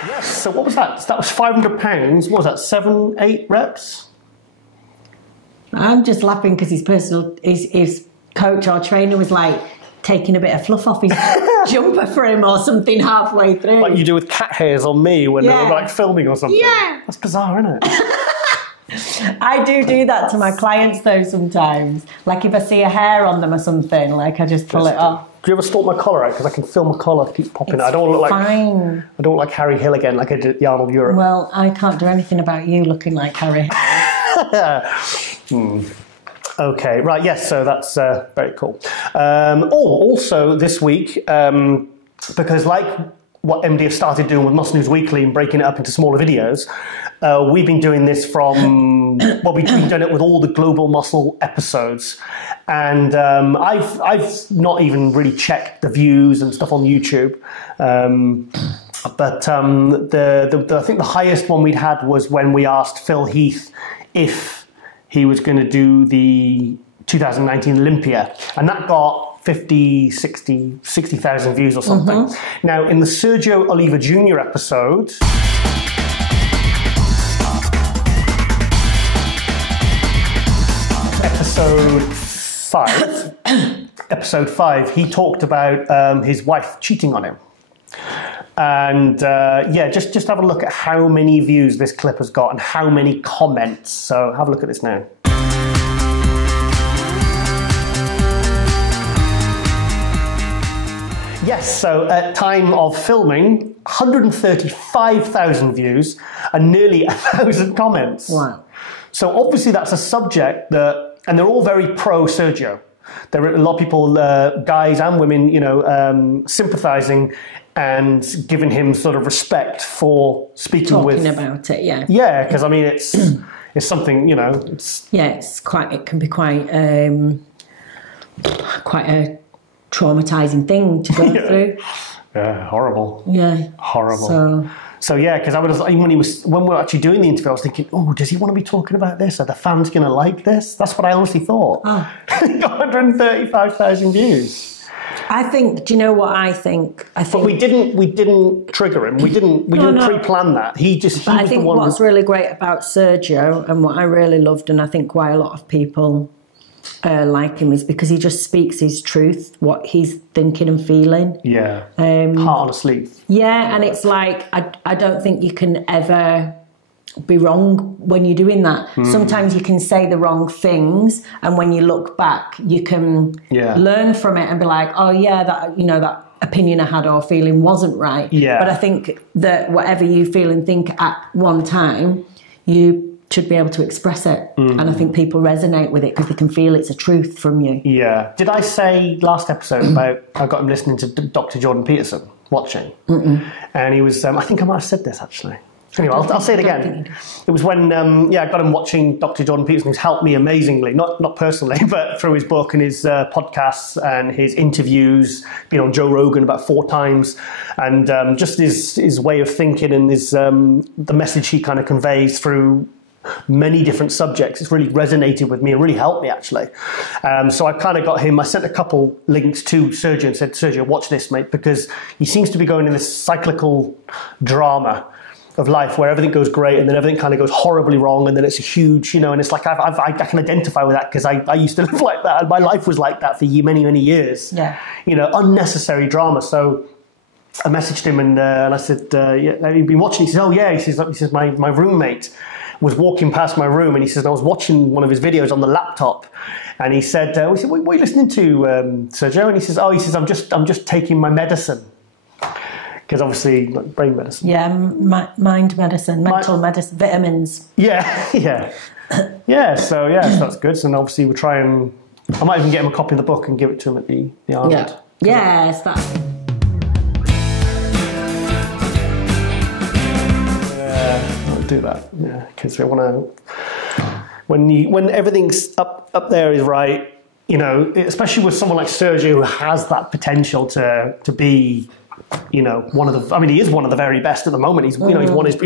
Yes. So what was that? That was 500 pounds. What was that, 7, 8 reps? I'm just laughing because his coach or trainer was like taking a bit of fluff off his jumper for him or something halfway through. Like you do with cat hairs on me when they're like filming or something. Yeah. That's bizarre, isn't it? I do that to my clients though sometimes. Like if I see a hair on them or something, like I just pull it off. Do you ever sort my collar out? Because I can feel my collar keeps popping out. I don't look like fine. I don't look like Harry Hill again, like I did at the Arnold Europe. Well, I can't do anything about you looking like Harry Hill. Okay, right, yes, so that's very cool. Also this week, because like what MD have started doing with Muscle News Weekly and breaking it up into smaller videos, we've been doing this from, well, we've been doing it with all the Global Muscle episodes. And I've not even really checked the views and stuff on YouTube. But I think the highest one we'd had was when we asked Phil Heath if he was going to do the 2019 Olympia, and that got 50, 60,000 views or something. Now, in the Sergio Oliva Jr. episode, episode 5, he talked about his wife cheating on him. And yeah, just have a look at how many views this clip has got and how many comments. So have a look at this now. Yes, so at time of filming, 135,000 views and nearly 1,000 comments. Wow. So obviously that's a subject that, and they're all very pro Sergio. There are a lot of people, guys and women, sympathising and giving him sort of respect for speaking talking about it, yeah. Yeah, because I mean, it's something, it's... Yeah, it can be quite a traumatising thing to go through. Yeah, horrible. Yeah. Horrible. So yeah, because when we were actually doing the interview, I was thinking, oh, does he want to be talking about this? Are the fans going to like this? That's what I honestly thought. Oh. He got 135,000 views. I think. Do you know what I think? But we didn't trigger him. We didn't pre-plan that. I think what's really great about Sergio and what I really loved, and I think why a lot of people like him, is because he just speaks his truth, what he's thinking and feeling. Yeah. Heart on a sleeve. Yeah, and it's like I don't think you can ever be wrong when you're doing that. Sometimes you can say the wrong things, and when you look back, you can learn from it and be like, oh yeah, that opinion I had or feeling wasn't right. Yeah. But I think that whatever you feel and think at one time, you should be able to express it. And I think people resonate with it because they can feel it's a truth from you. Yeah. Did I say last episode about I got him listening to Dr. Jordan Peterson, watching? And he was, I think I might have said this actually. Anyway, I'll say it again. It was when, I got him watching Dr. Jordan Peterson, who's helped me amazingly, not personally, but through his book and his podcasts and his interviews, been on Joe Rogan about 4 times, and just his way of thinking and his the message he kind of conveys through many different subjects. It's really resonated with me and really helped me, actually. So I kind of got him, I sent a couple links to Sergio and said, Sergio, watch this, mate, because he seems to be going in this cyclical drama of life where everything goes great and then everything kind of goes horribly wrong, and then it's a huge, and it's like I can identify with that because I used to live like that, and my life was like that for many years. Yeah. Unnecessary drama. So I messaged him and I said, he'd been watching. He says, oh yeah, he says my roommate was walking past my room, and he says, and I was watching one of his videos on the laptop, and he said, we said, what are you listening to, Sergio? And he says, I'm just taking my medicine. Because obviously, like brain medicine. Yeah, mind medicine, mental medicine, vitamins. Yeah. So that's good. So obviously we'll try and, I might even get him a copy of the book and give it to him at the Arnold. Yeah. Yes, that's... I'll do that. Yeah, because I want to, when everything's up there is right, especially with someone like Sergio who has that potential to be, one of the, he is one of the very best at the moment. He's, he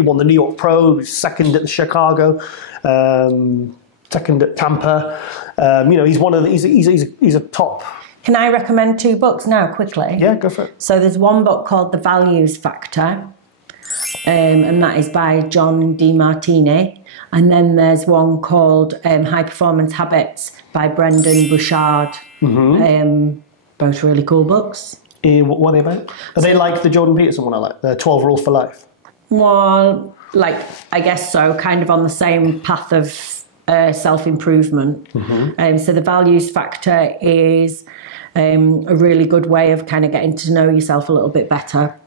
won the New York Pro, second at the Chicago, second at Tampa. He's one of the, he's a top. Can I recommend 2 books now, quickly? Yeah, go for it. So there's one book called The Values Factor, and that is by John DeMartini. And then there's one called High Performance Habits by Brendan Bouchard. Both really cool books. What are they about? Are they like the Jordan Peterson one I like, the 12 Rules for Life? Well, I guess so, kind of on the same path of self-improvement. So the values factor is a really good way of kind of getting to know yourself a little bit better.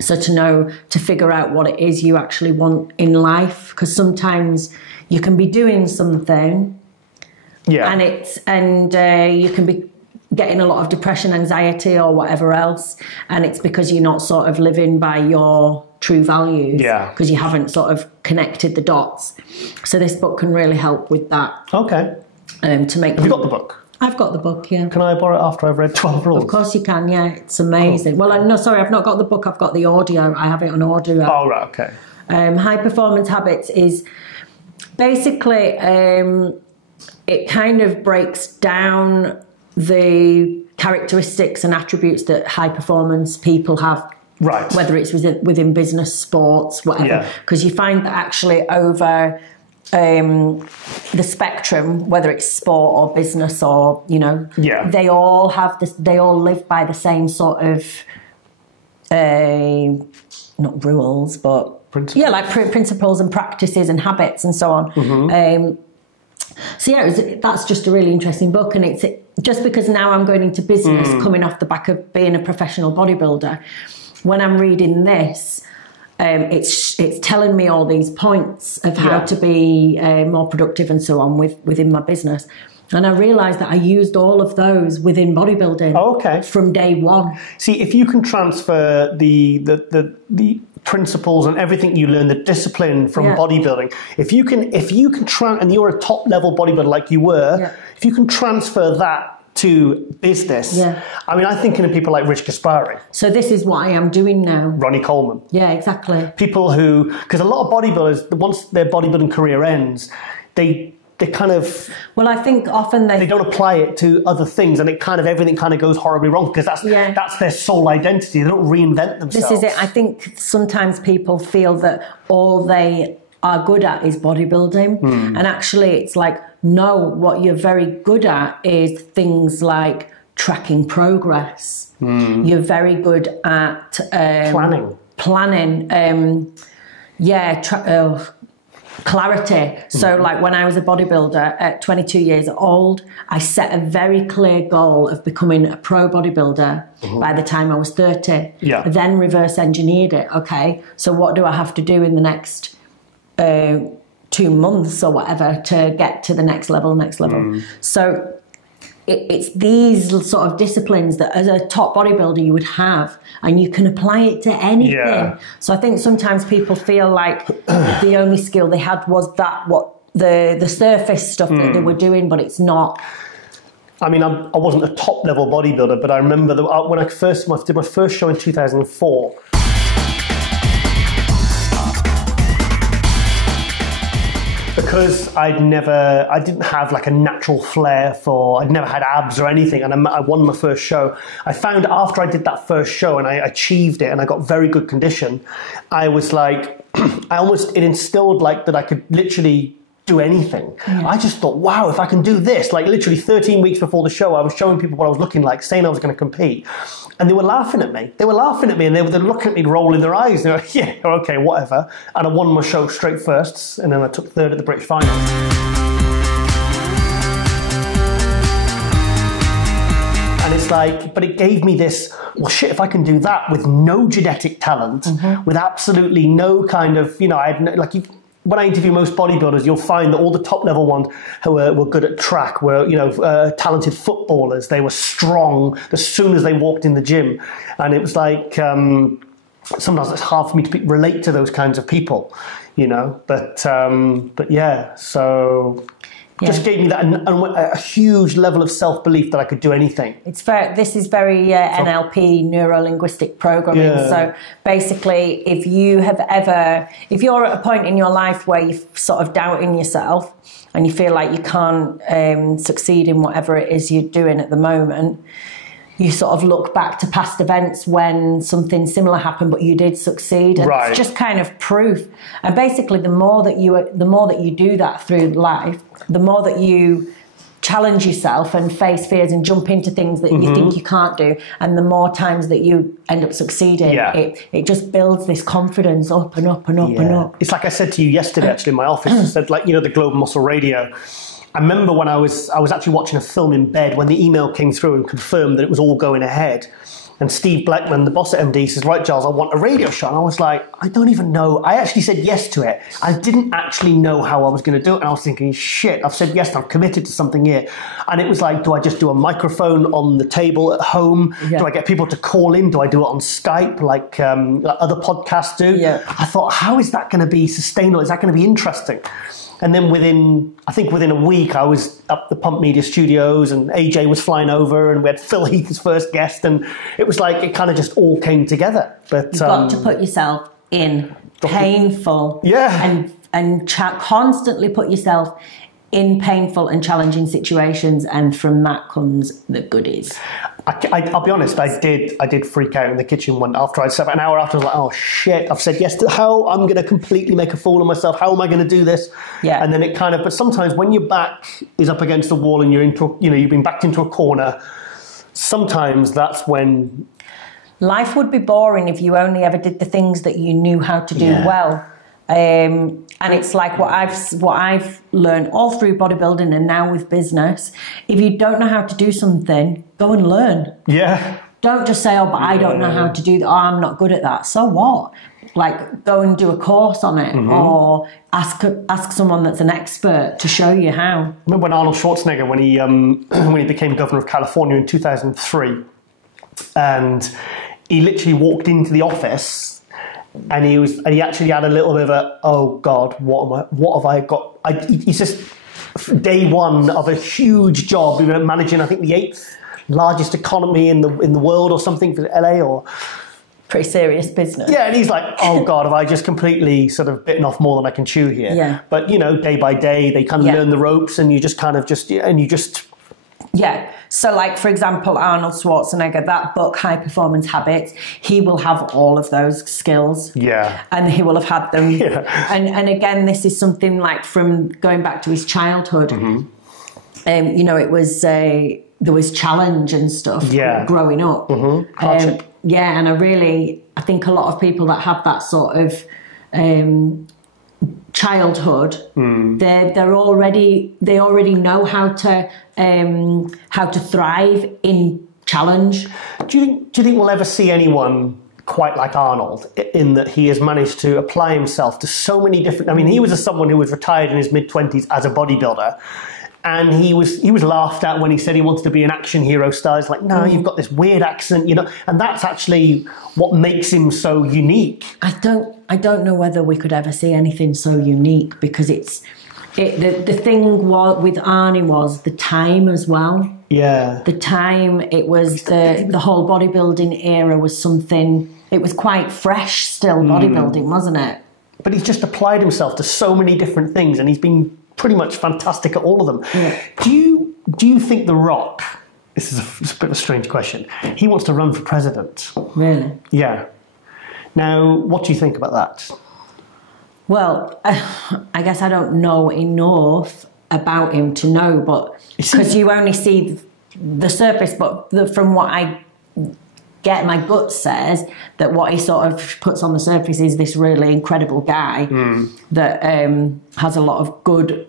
So to figure out what it is you actually want in life, because sometimes you can be doing something and you can be getting a lot of depression, anxiety or whatever else, and it's because you're not sort of living by your true values, because you haven't sort of connected the dots. So this book can really help with that. Okay. To make. Have you got the book? I've got the book, yeah. Can I borrow it after I've read 12 Rules? Of course you can, yeah. It's amazing. Cool. Well, no, sorry, I've not got the book. I've got the audio. I have it on audio. Oh, right, okay. High Performance Habits is basically, it kind of breaks down the characteristics and attributes that high performance people have, right? Whether it's within business, sports, whatever. Because you find that actually over the spectrum, whether it's sport or business or they all have this. They all live by the same sort of not rules, but principles. Principles and practices and habits and so on. So that's just a really interesting book, and it's just because now I'm going into business, coming off the back of being a professional bodybuilder. When I'm reading this, it's telling me all these points of how to be more productive and so on within my business. And I realised that I used all of those within bodybuilding from day one. See, if you can transfer the principles and everything you learn, the discipline from bodybuilding, if you can try, and you're a top level bodybuilder like you were, if you can transfer that to business, I'm thinking of people like Rich Gaspari. So this is what I am doing now. Ronnie Coleman. Yeah, exactly. People who, because a lot of bodybuilders, once their bodybuilding career ends, they kind of... Well, I think often they don't apply it to other things, and everything kind of goes horribly wrong, because that's their sole identity. They don't reinvent themselves. This is it. I think sometimes people feel that all they are good at is bodybuilding. And actually it's like, no, what you're very good at is things like tracking progress. You're very good at... planning. clarity. So like when I was a bodybuilder at 22 years old, I set a very clear goal of becoming a pro bodybuilder by the time I was 30. Yeah. I then reverse engineered it. Okay, so what do I have to do in the next 2 months or whatever to get to the next level? So it's these sort of disciplines that as a top bodybuilder you would have, and you can apply it to anything. Yeah. So I think sometimes people feel like the only skill they had was that, what the surface stuff that they were doing, but it's not. I mean, I wasn't a top level bodybuilder, but I remember when I did my first show in 2004. Because I didn't have like a natural flair I'd never had abs or anything, and I won my first show. I found after I did that first show and I achieved it and I got very good condition, I was like, it instilled like that I could literally do anything. Yeah. I just thought, wow, if I can do this, like literally 13 weeks before the show, I was showing people what I was looking like, saying I was going to compete. And they were laughing at me. And they were looking at me, rolling their eyes. They were like, yeah, okay, whatever. And I won my show straight firsts, and then I took third at the British final. And it's like, but it gave me this, well, shit, if I can do that with no genetic talent, with absolutely no kind of, when I interview most bodybuilders, you'll find that all the top level ones who were good at track were, talented footballers. They were strong as soon as they walked in the gym. And it was like, sometimes it's hard for me to relate to those kinds of people, but yeah, so... Just gave me that a huge level of self-belief that I could do anything. This is very NLP, neuro-linguistic programming. Yeah. So basically, if you're at a point in your life where you're sort of doubting yourself and you feel like you can't succeed in whatever it is you're doing at the moment, you sort of look back to past events when something similar happened, but you did succeed, and it's just kind of proof. And basically, the more that you do that through life, the more that you challenge yourself and face fears and jump into things that you think you can't do, and the more times that you end up succeeding, it just builds this confidence up and up and up and up. It's like I said to you yesterday, actually, in my office. I said, the Global Muscle Radio. I remember when I was actually watching a film in bed when the email came through and confirmed that it was all going ahead. And Steve Blackman, the boss at MD, says, right, Giles, I want a radio show. And I was like, I don't even know. I actually said yes to it. I didn't actually know how I was going to do it. And I was thinking, shit, I've said yes, I've committed to something here. And it was like, do I just do a microphone on the table at home? Yeah. Do I get people to call in? Do I do it on Skype like other podcasts do? Yeah. I thought, how is that going to be sustainable? Is that going to be interesting? And then within a week, I was up the Pump Media studios and AJ was flying over and we had Phil Heath as first guest. And it was like, it kind of just all came together. But you've got to put yourself in painful and constantly put yourself in painful and challenging situations. And from that comes the goodies. I'll be honest, I did freak out in the kitchen after I said an hour after. I was like, oh shit, I've said yes to how I'm going to completely make a fool of myself. How am I going to do this? Yeah. And then it kind of, but sometimes when your back is up against the wall and you've been backed into a corner, sometimes that's when... Life would be boring if you only ever did the things that you knew how to do well. And it's like what I've learned all through bodybuilding and now with business. If you don't know how to do something, go and learn. Yeah. Don't just say, oh, but I don't know how to do that. Oh, I'm not good at that. So what? Like, go and do a course on it or ask someone that's an expert to show you how. Remember when Arnold Schwarzenegger, when he became governor of California in 2003, and he literally walked into the office. And he actually had a little bit of a, oh God, what have I got? He's just day one of a huge job, managing I think the 8th largest economy in the world or something for LA or pretty serious business. Yeah, and he's like, oh God, have I just completely sort of bitten off more than I can chew here? Yeah. But day by day they kind of learn the ropes, and you just kind of Yeah. So like, for example, Arnold Schwarzenegger, that book, High Performance Habits, he will have all of those skills. Yeah. And he will have had them. Yeah. And again, this is something like from going back to his childhood. It was, there was challenge and stuff growing up. And I think a lot of people that have that sort of childhood, they already know how to thrive in challenge. Do you think we'll ever see anyone quite like Arnold, in that he has managed to apply himself to so many different... I mean, he was someone who was retired in his mid-20s as a bodybuilder, and he was laughed at when he said he wanted to be an action hero star. It's like, no, you've got this weird accent, you know, and that's actually what makes him so unique. I don't know whether we could ever see anything so unique, because the thing with Arnie was the time as well. Yeah. The time, it was the whole bodybuilding era was something, it was quite fresh still, bodybuilding, wasn't it? But he's just applied himself to so many different things, and he's been pretty much fantastic at all of them. Yeah. Do you think The Rock, this is a bit of a strange question, he wants to run for president? Really? Yeah. Now, what do you think about that? Well, I guess I don't know enough about him to know, but because you only see the surface, but from what I get, my gut says that what he sort of puts on the surface is this really incredible guy that has a lot of good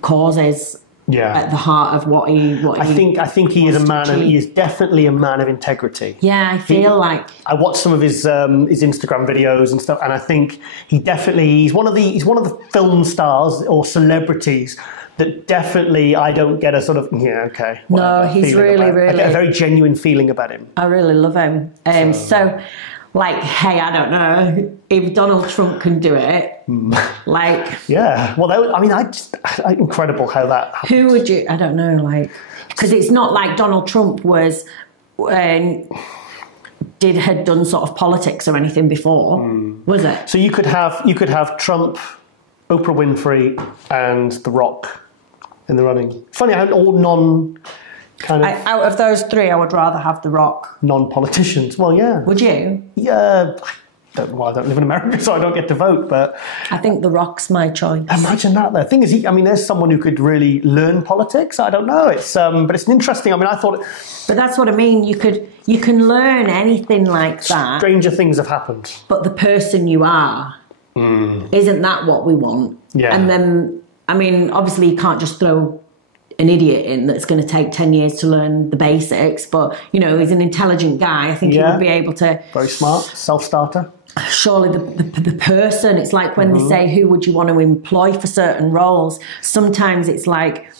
causes at the heart of what he I think he is a man. He is definitely a man of integrity. Yeah, I feel like I watched some of his Instagram videos and stuff, and I think he's one of the film stars or celebrities that definitely I don't get a sort of whatever no, he's really I get a very genuine feeling about him. I really love him. So like, hey, I don't know if Donald Trump can do it. Like, yeah. Well, incredible how that happened. Who would you? I don't know. Like, because it's not like Donald Trump was had done sort of politics or anything before, was it? So you could have Trump, Oprah Winfrey, and The Rock in the running. Funny how all out of those three, I would rather have The Rock. Non-politicians. Well, yeah. Would you? Yeah. I don't live in America, so I don't get to vote, but... I think The Rock's my choice. Imagine that. The thing is, there's someone who could really learn politics. I don't know. It's but it's interesting. I thought... But that's what I mean. You can learn anything like that. Stranger things have happened. But the person you are, isn't that what we want? Yeah. And then, obviously you can't just throw an idiot in that's going to take 10 years to learn the basics, but he's an intelligent guy. I think he would be able to... Very smart, self-starter. Surely the person, it's like when they say who would you want to employ for certain roles, sometimes it's like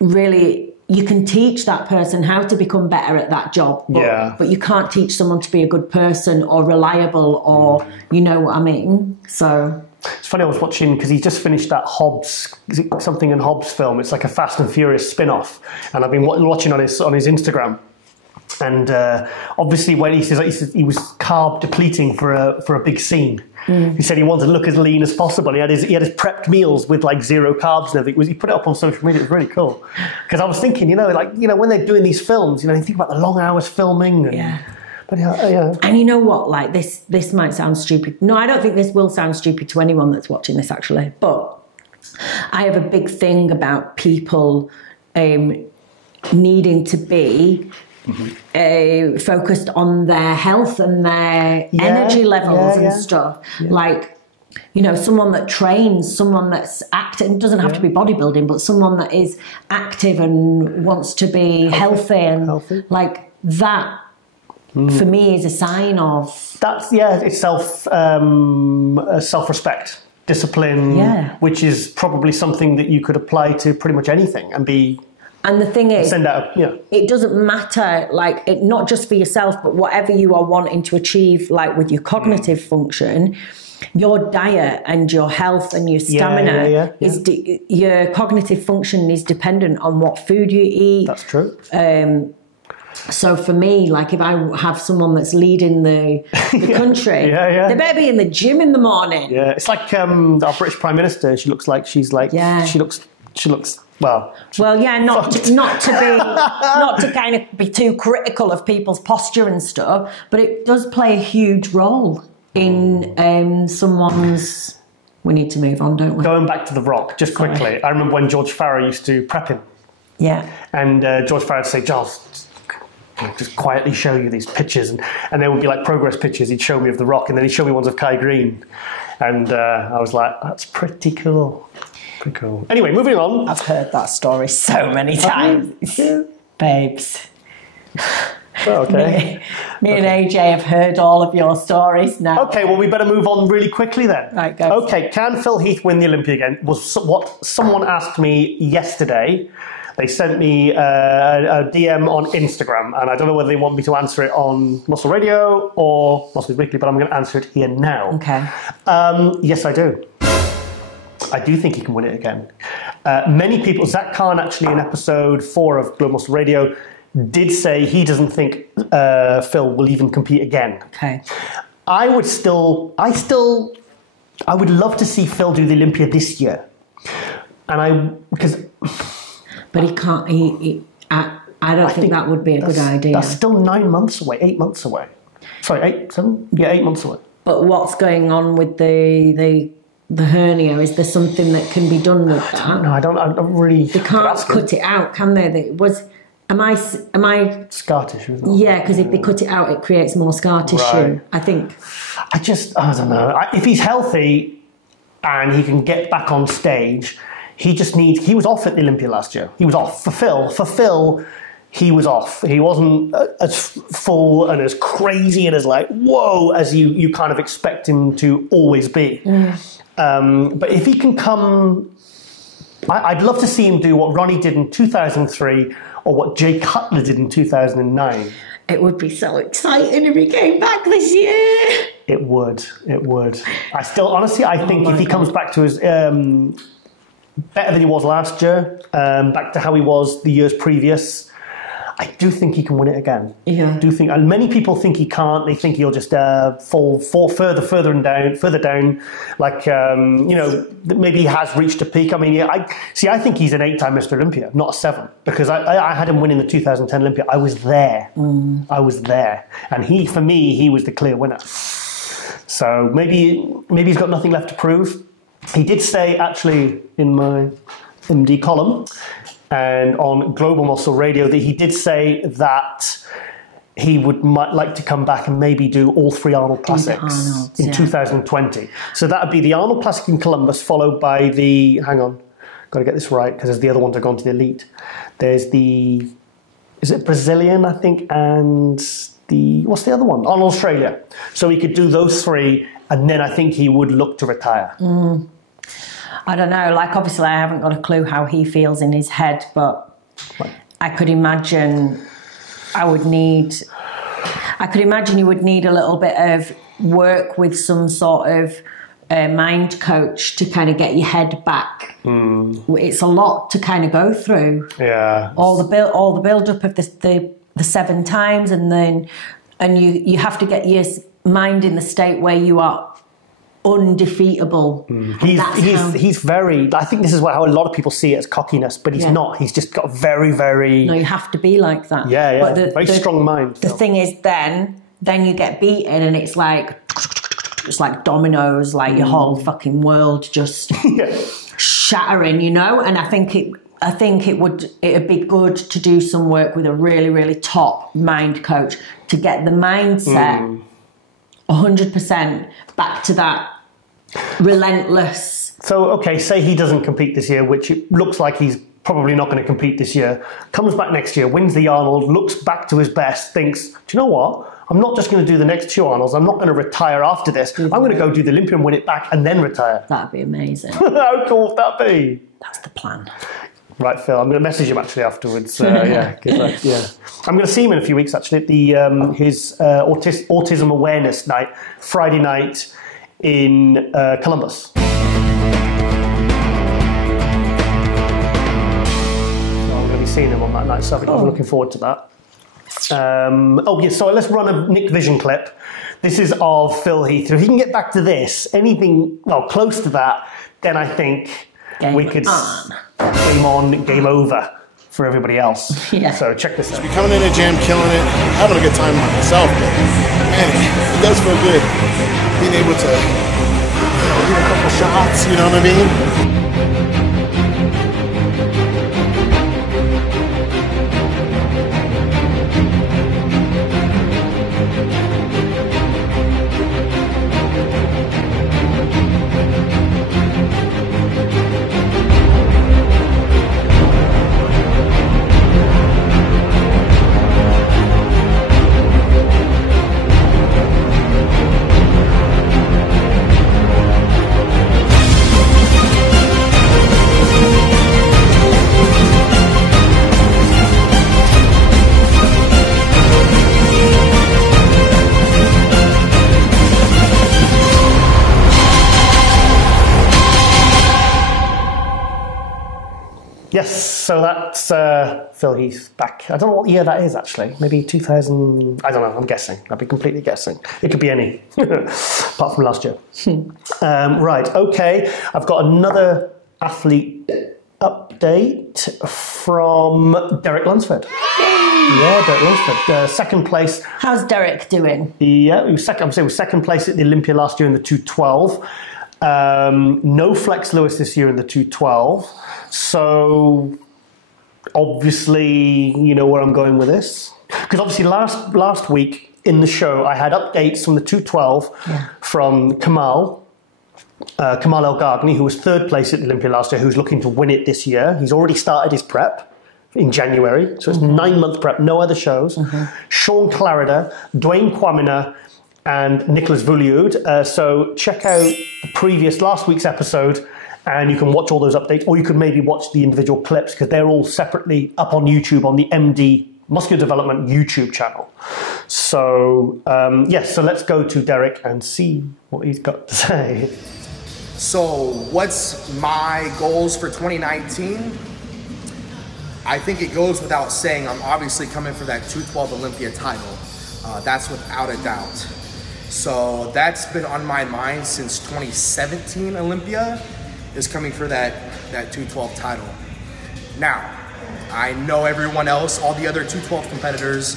really you can teach that person how to become better at that job, but you can't teach someone to be a good person or reliable or you know what I mean. So it's funny, I was watching, because he's just finished that Hobbs, is it something in Hobbs film? It's like a Fast and Furious spin-off, and I've been watching on his Instagram. And obviously, when he says he was carb depleting for a big scene, he said he wanted to look as lean as possible. He had his prepped meals with like 0 carbs and everything. He put it up on social media. It was really cool, because I was thinking, when they're doing these films, you think about the long hours filming. And, But yeah. And you know what? Like this might sound stupid. No, I don't think this will sound stupid to anyone that's watching this actually. But I have a big thing about people needing to be focused on their health and their energy levels and stuff. Yeah. Like, someone that trains, someone that's active, it doesn't have to be bodybuilding, but someone that is active and wants to be healthy. Like that. For me, is a sign of it's self-respect, discipline, which is probably something that you could apply to pretty much anything and be. And the thing is, it doesn't matter, like not just for yourself, but whatever you are wanting to achieve, like with your cognitive function, your diet and your health and your stamina your cognitive function is dependent on what food you eat. That's true. So for me, like if I have someone that's leading the country, they better be in the gym in the morning. Yeah, it's like our British Prime Minister. She looks like she looks well. Well, yeah, not to kind of be too critical of people's posture and stuff, but it does play a huge role in someone's. We need to move on, don't we? Going back to The Rock, just quickly. I remember when George Farrar used to prep him. Yeah. And George Farrar would say, Giles, just quietly show you these pictures, and there would be like progress pictures he'd show me of The Rock, and then he'd show me ones of Kai Green, and I was like, that's pretty cool. Pretty cool. Anyway, moving on. I've heard that story so many times. Babes. Oh, okay. Me and AJ have heard all of your stories now. Okay, well, we better move on really quickly then. Right, go. Okay, can Phil Heath win the Olympia again? Was what someone asked me yesterday. They sent me a DM on Instagram, and I don't know whether they want me to answer it on Muscle Radio or Muscle Weekly, but I'm going to answer it here now. Okay. Yes, I do. I do think he can win it again. Many people, Zach Khan actually in episode 4 of Global Muscle Radio did say he doesn't think Phil will even compete again. Okay. I would love to see Phil do the Olympia this year. But he can't, I don't think that would be a good idea. That's still 9 months away, 8 months away. Sorry, 8 months away. But what's going on with the hernia? Is there something that can be done with that? No, I don't really. They can't cut it out, can they? Am I scar tissue? Isn't it? Yeah, because if they cut it out, it creates more scar tissue. Right. I think. I don't know. If he's healthy and he can get back on stage, he was off at the Olympia last year. He was off. For Phil, he was off. He wasn't as full and as crazy and as like, whoa, as you kind of expect him to always be. But if he can come, I'd love to see him do what Ronnie did in 2003 or what Jay Cutler did in 2009. It would be so exciting if he came back this year. It would. I think if he comes back to his better than he was last year, back to how he was the years previous, I do think he can win it again. Yeah. I do think, and many people think he can't. They think he'll just fall further down. Like maybe he has reached a peak. I mean, I think he's an 8-time Mr. Olympia, not a 7, because I had him winning the 2010 Olympia. I was there. I was there, and for me, he was the clear winner. So maybe he's got nothing left to prove. He did say actually in my MD column and on Global Muscle Radio that he did say that he might like to come back and maybe do all 3 Arnold Classics in 2020. So that would be the Arnold Classic in Columbus, followed by the, hang on, got to get this right because the other ones are gone to the elite. There's is it Brazilian, I think, and what's the other one? Arnold Australia. So he could do those 3, and then I think he would look to retire. I don't know, like obviously I haven't got a clue how he feels in his head, but I could imagine you would need a little bit of work with some sort of mind coach to kind of get your head back. It's a lot to kind of go through. Yeah. All the build up of the 7 times, and you have to get your mind in the state where you are undefeatable. He's very, I think this is how a lot of people see it as cockiness, but he's not. He's just got very, very... No, you have to be like that. Yeah. But very strong mind. The thing is then you get beaten and it's like dominoes, like your whole fucking world just shattering, and I think it'd be good to do some work with a really, really top mind coach to get the mindset 100% back to that relentless. So, okay, say he doesn't compete this year, which it looks like he's probably not going to compete this year, comes back next year, wins the Arnold, looks back to his best, thinks, do you know what? I'm not just going to do the next 2 Arnolds. I'm not going to retire after this. I'm going to go do the Olympia and win it back and then retire. That'd be amazing. How cool would that be? That's the plan. Right, Phil. I'm going to message him actually afterwards. I'm going to see him in a few weeks actually at his autism awareness night, Friday night in Columbus. So I'm going to be seeing him on that night. So I'm looking forward to that. So let's run a Nick Vision clip. This is of Phil Heath. If he can get back to this, anything close to that, then I think we could. Game on, game over for everybody else. Yeah. So check this out. Just be coming in the gym, killing it, having a good time myself. But man, it does feel good being able to get a couple shots. You know what I mean? Yes, so that's Phil Heath back. I don't know what year that is, actually. Maybe 2000, I don't know, I'm guessing. I'd be completely guessing. It could be any, apart from last year. Right, okay. I've got another athlete update from Derek Lunsford. Yeah, Derek Lunsford. Second place. How's Derek doing? Yeah, he was second, he was second place at the Olympia last year in the 212. No Flex Lewis this year in the 212. So obviously, you know where I'm going with this. Because obviously last week in the show, I had updates from the 212 from Kamal El Gargani, who was third place at the Olympia last year, who's looking to win it this year. He's already started his prep in January. So it's 9-month prep, no other shows. Sean Clarida, Dwayne Kwamina, and Nicholas Vulliud. So check out last week's episode, and you can watch all those updates, or you could maybe watch the individual clips, because they're all separately up on YouTube on the MD Muscular Development YouTube channel. So yes, so let's go to Derek and see what he's got to say. So what's my goals for 2019? I think it goes without saying, I'm obviously coming for that 212 Olympia title. That's without a doubt. So that's been on my mind since 2017 Olympia, is coming for that 212 title. Now, I know everyone else, all the other 212 competitors,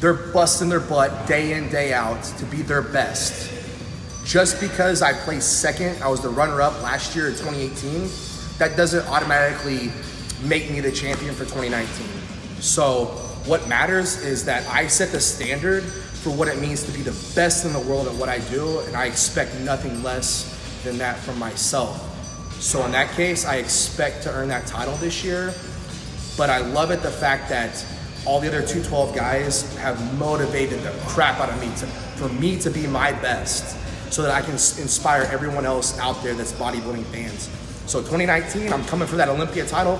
they're busting their butt day in, day out to be their best. Just because I placed second, I was the runner-up last year in 2018, that doesn't automatically make me the champion for 2019. So what matters is that I set the standard for what it means to be the best in the world at what I do, and I expect nothing less than that from myself. So in that case, I expect to earn that title this year, but I love it the fact that all the other 212 guys have motivated the crap out of me for me to be my best, so that I can inspire everyone else out there that's bodybuilding fans. So 2019, I'm coming for that Olympia title,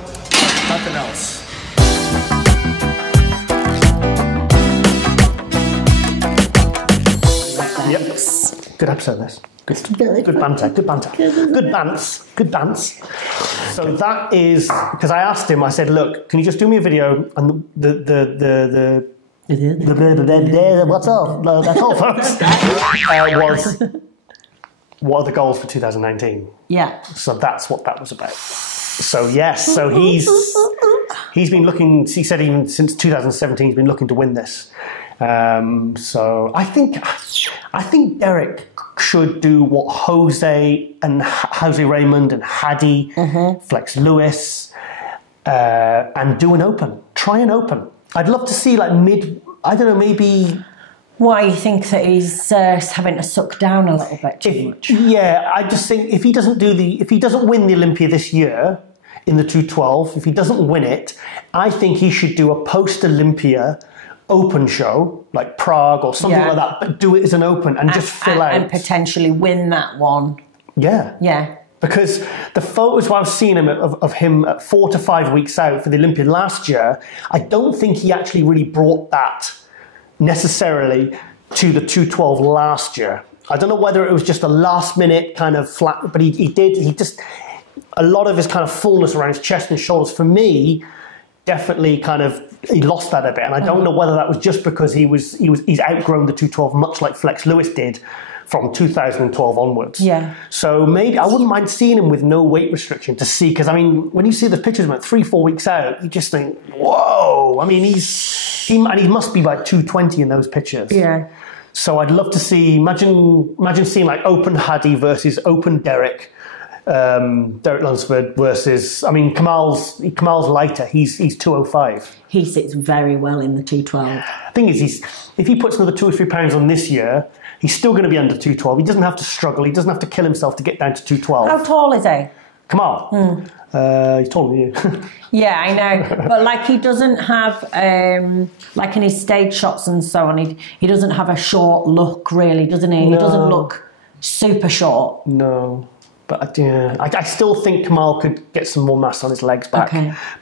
nothing else. Yep. Good episode, this. Good banter, good banter. Good bants, good bants. So that is, because I asked him, I said, look, can you just do me a video? And what's up? That's all, folks. Was, what are the goals for 2019? Yeah. So that's what that was about. So yes, so he's been looking, he said even since 2017 he's been looking to win this. So I think Derek should do what Jose Raymond and Hadi, Flex Lewis, and do an open. Try an open. I'd love to see like I don't know, maybe. Why you think that he's having to suck down a little bit too much? Yeah, I just think if he doesn't win the Olympia this year in the 212, if he doesn't win it, I think he should do a post-Olympia open show, like Prague or something like that, but do it as an open and just fill out. And potentially win that one. Yeah. Yeah. Because the photos I was seeing of him at 4 to 5 weeks out for the Olympia last year, I don't think he actually really brought that necessarily to the 212 last year. I don't know whether it was just a last minute kind of flat, but he just, a lot of his kind of fullness around his chest and shoulders, for me, definitely kind of, he lost that a bit. And I don't know whether that was just because he's outgrown the 212, much like Flex Lewis did from 2012 onwards. Yeah. So maybe I wouldn't mind seeing him with no weight restriction to see, because I mean, when you see the pictures of him at 3-4 weeks out, you just think, whoa. I mean, he must be like 220 in those pictures. Yeah. So I'd love to see, imagine seeing like open Hadi versus open Derek. Derek Lunsford versus, I mean, Kamal's lighter. He's 205. He sits very well in the 212. The thing is, if he puts another 2 or 3 pounds on this year, he's still going to be under 212. He doesn't have to struggle. He doesn't have to kill himself to get down to 212. How tall is he? Kamal. He's taller than you. Yeah, I know. But like he doesn't have, like in his stage shots and so on, he doesn't have a short look really, doesn't he? No. He doesn't look super short. No. But yeah, I still think Kamal could get some more mass on his legs back,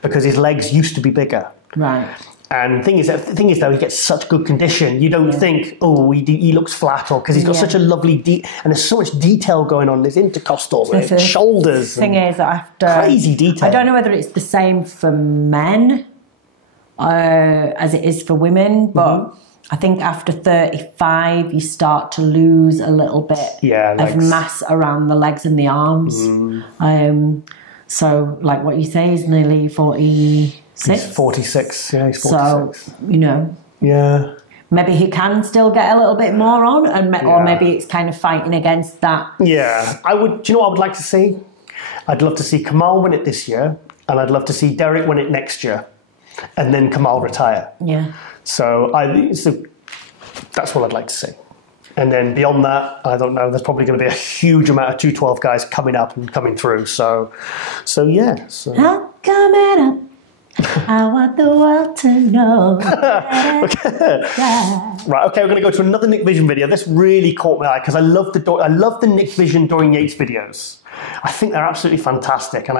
because his legs used to be bigger. Right. And the thing is though, he gets such good condition. You don't think, oh, he looks flat, or because he's got such a lovely and there's so much detail going on in his intercostals, and his shoulders. The thing is, after crazy detail. I don't know whether it's the same for men as it is for women, but I think after 35 you start to lose a little bit of mass around the legs and the arms. So, like what you say, he's nearly 46. He's 46, yeah, he's 46. So, you know. Yeah. Maybe he can still get a little bit more on, or maybe it's kind of fighting against that. Yeah. Do you know what I would like to see? I'd love to see Kamal win it this year, and I'd love to see Derek win it next year, and then Kamal retire. Yeah. So that's what I'd like to see. And then beyond that, I don't know, there's probably going to be a huge amount of 212 guys coming up and coming through. So yeah. So. I'm coming up. I want the world to know. Right, okay, we're going to go to another Nick Vision video. This really caught my eye because I love the Nick Vision Dorian Yates videos. I think they're absolutely fantastic, and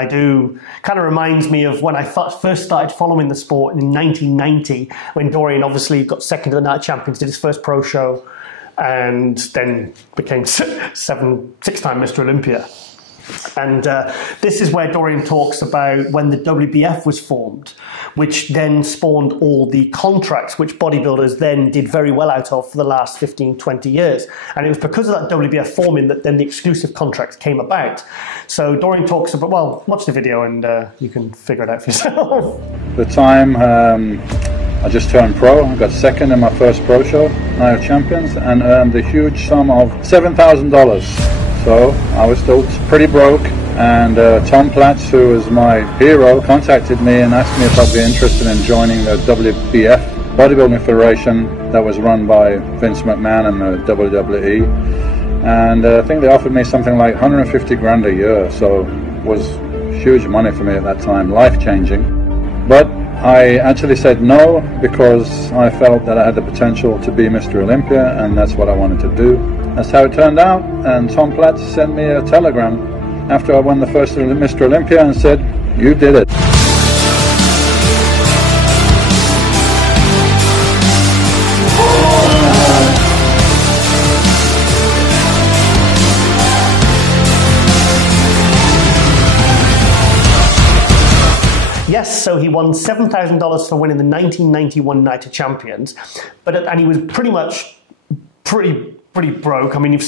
kind of reminds me of when I first started following the sport in 1990, when Dorian obviously got second to the Night Champions, did his first pro show, and then became six-time Mr. Olympia. And this is where Dorian talks about when the WBF was formed, which then spawned all the contracts which bodybuilders then did very well out of for the last 15, 20 years. And it was because of that WBF forming that then the exclusive contracts came about. So Dorian talks about, well, watch the video and you can figure it out for yourself. The time I just turned pro, I got second in my first pro show, Night of Champions, and earned the huge sum of $7,000. So I was still pretty broke, and Tom Platz, who is my hero, contacted me and asked me if I'd be interested in joining the WBF Bodybuilding Federation that was run by Vince McMahon and the WWE. And I think they offered me something like 150 grand a year, so it was huge money for me at that time, life-changing. But I actually said no because I felt that I had the potential to be Mr. Olympia, and that's what I wanted to do. That's how it turned out, and Tom Platz sent me a telegram after I won the first Mr. Olympia and said, "You did it." Yes, so he won $7,000 for winning the 1991 Night of Champions, and he was pretty broke. I mean, you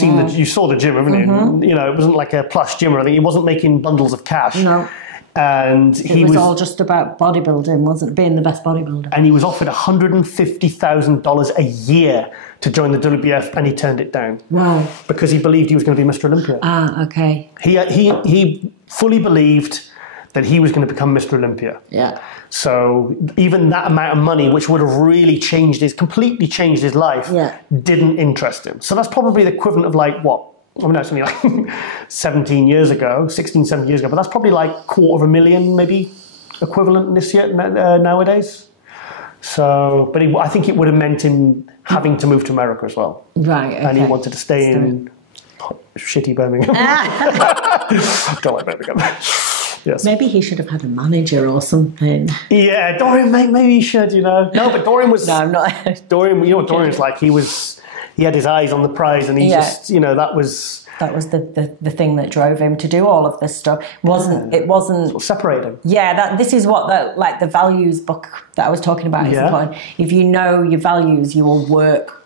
saw the gym, haven't you? You know, it wasn't like a plush gym or anything. He wasn't making bundles of cash. No. And it was all just about bodybuilding, wasn't it? Being the best bodybuilder. And he was offered $150,000 a year to join the WBF, and he turned it down. Wow. Because he believed he was going to be Mr. Olympia. Ah, okay. He fully believed that he was going to become Mr. Olympia. Yeah. So even that amount of money, which would have really completely changed his life, didn't interest him. So that's probably the equivalent of like, what? I mean, that's only like 16, 17 years ago, but that's probably like $250,000 maybe equivalent this year, nowadays. So, but I think it would have meant him having to move to America as well. Right, okay. And he wanted to stay in shitty Birmingham. Don't like Birmingham. Yes. Maybe he should have had a manager or something. Yeah, Dorian, maybe he should, you know. No, but Dorian was... No, I'm not... Dorian, you know what Dorian's like? He had his eyes on the prize, and he just, you know, that was... That was the thing that drove him to do all of this stuff. It wasn't separating. Yeah, this is what the values book that I was talking about is important. If you know your values, you will work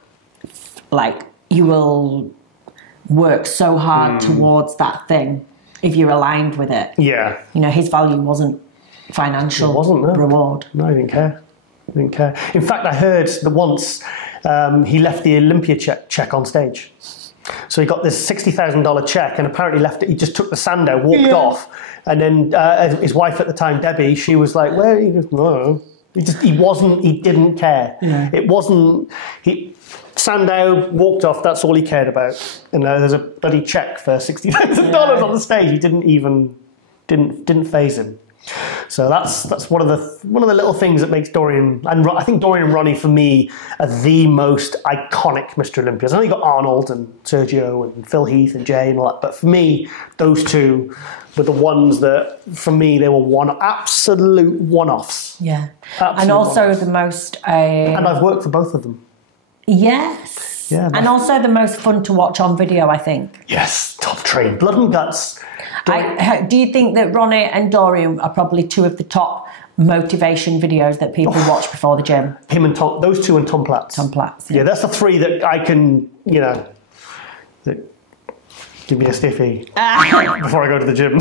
so hard towards that thing if you're aligned with it. Yeah. You know, his value wasn't financial reward. No, he didn't care. In fact, I heard that once he left the Olympia check on stage. So he got this $60,000 check and apparently left it. He just took the sand out, walked off. And then his wife at the time, Debbie, she was like, where? He goes, no. He didn't care. Yeah. It wasn't, Sandow walked off, that's all he cared about. And there's a bloody check for $60,000 on the stage. He didn't faze him. So that's one of the little things that makes Dorian, and I think Dorian and Ronnie for me are the most iconic Mr. Olympias. I know you got Arnold and Sergio and Phil Heath and Jay and all that, but for me, those two were the ones that, for me, they were absolute one-offs. Yeah. Absolute and also one-offs. the most... and I've worked for both of them. Yes. Yeah, and also the most fun to watch on video, I think. Yes, top train. Blood and guts. Do you think that Ronnie and Dorian are probably two of the top motivation videos that people watch before the gym? Him and Tom, those two and Tom Platz. Tom Platz. Yeah, that's the three that I can, that give me a stiffy before I go to the gym.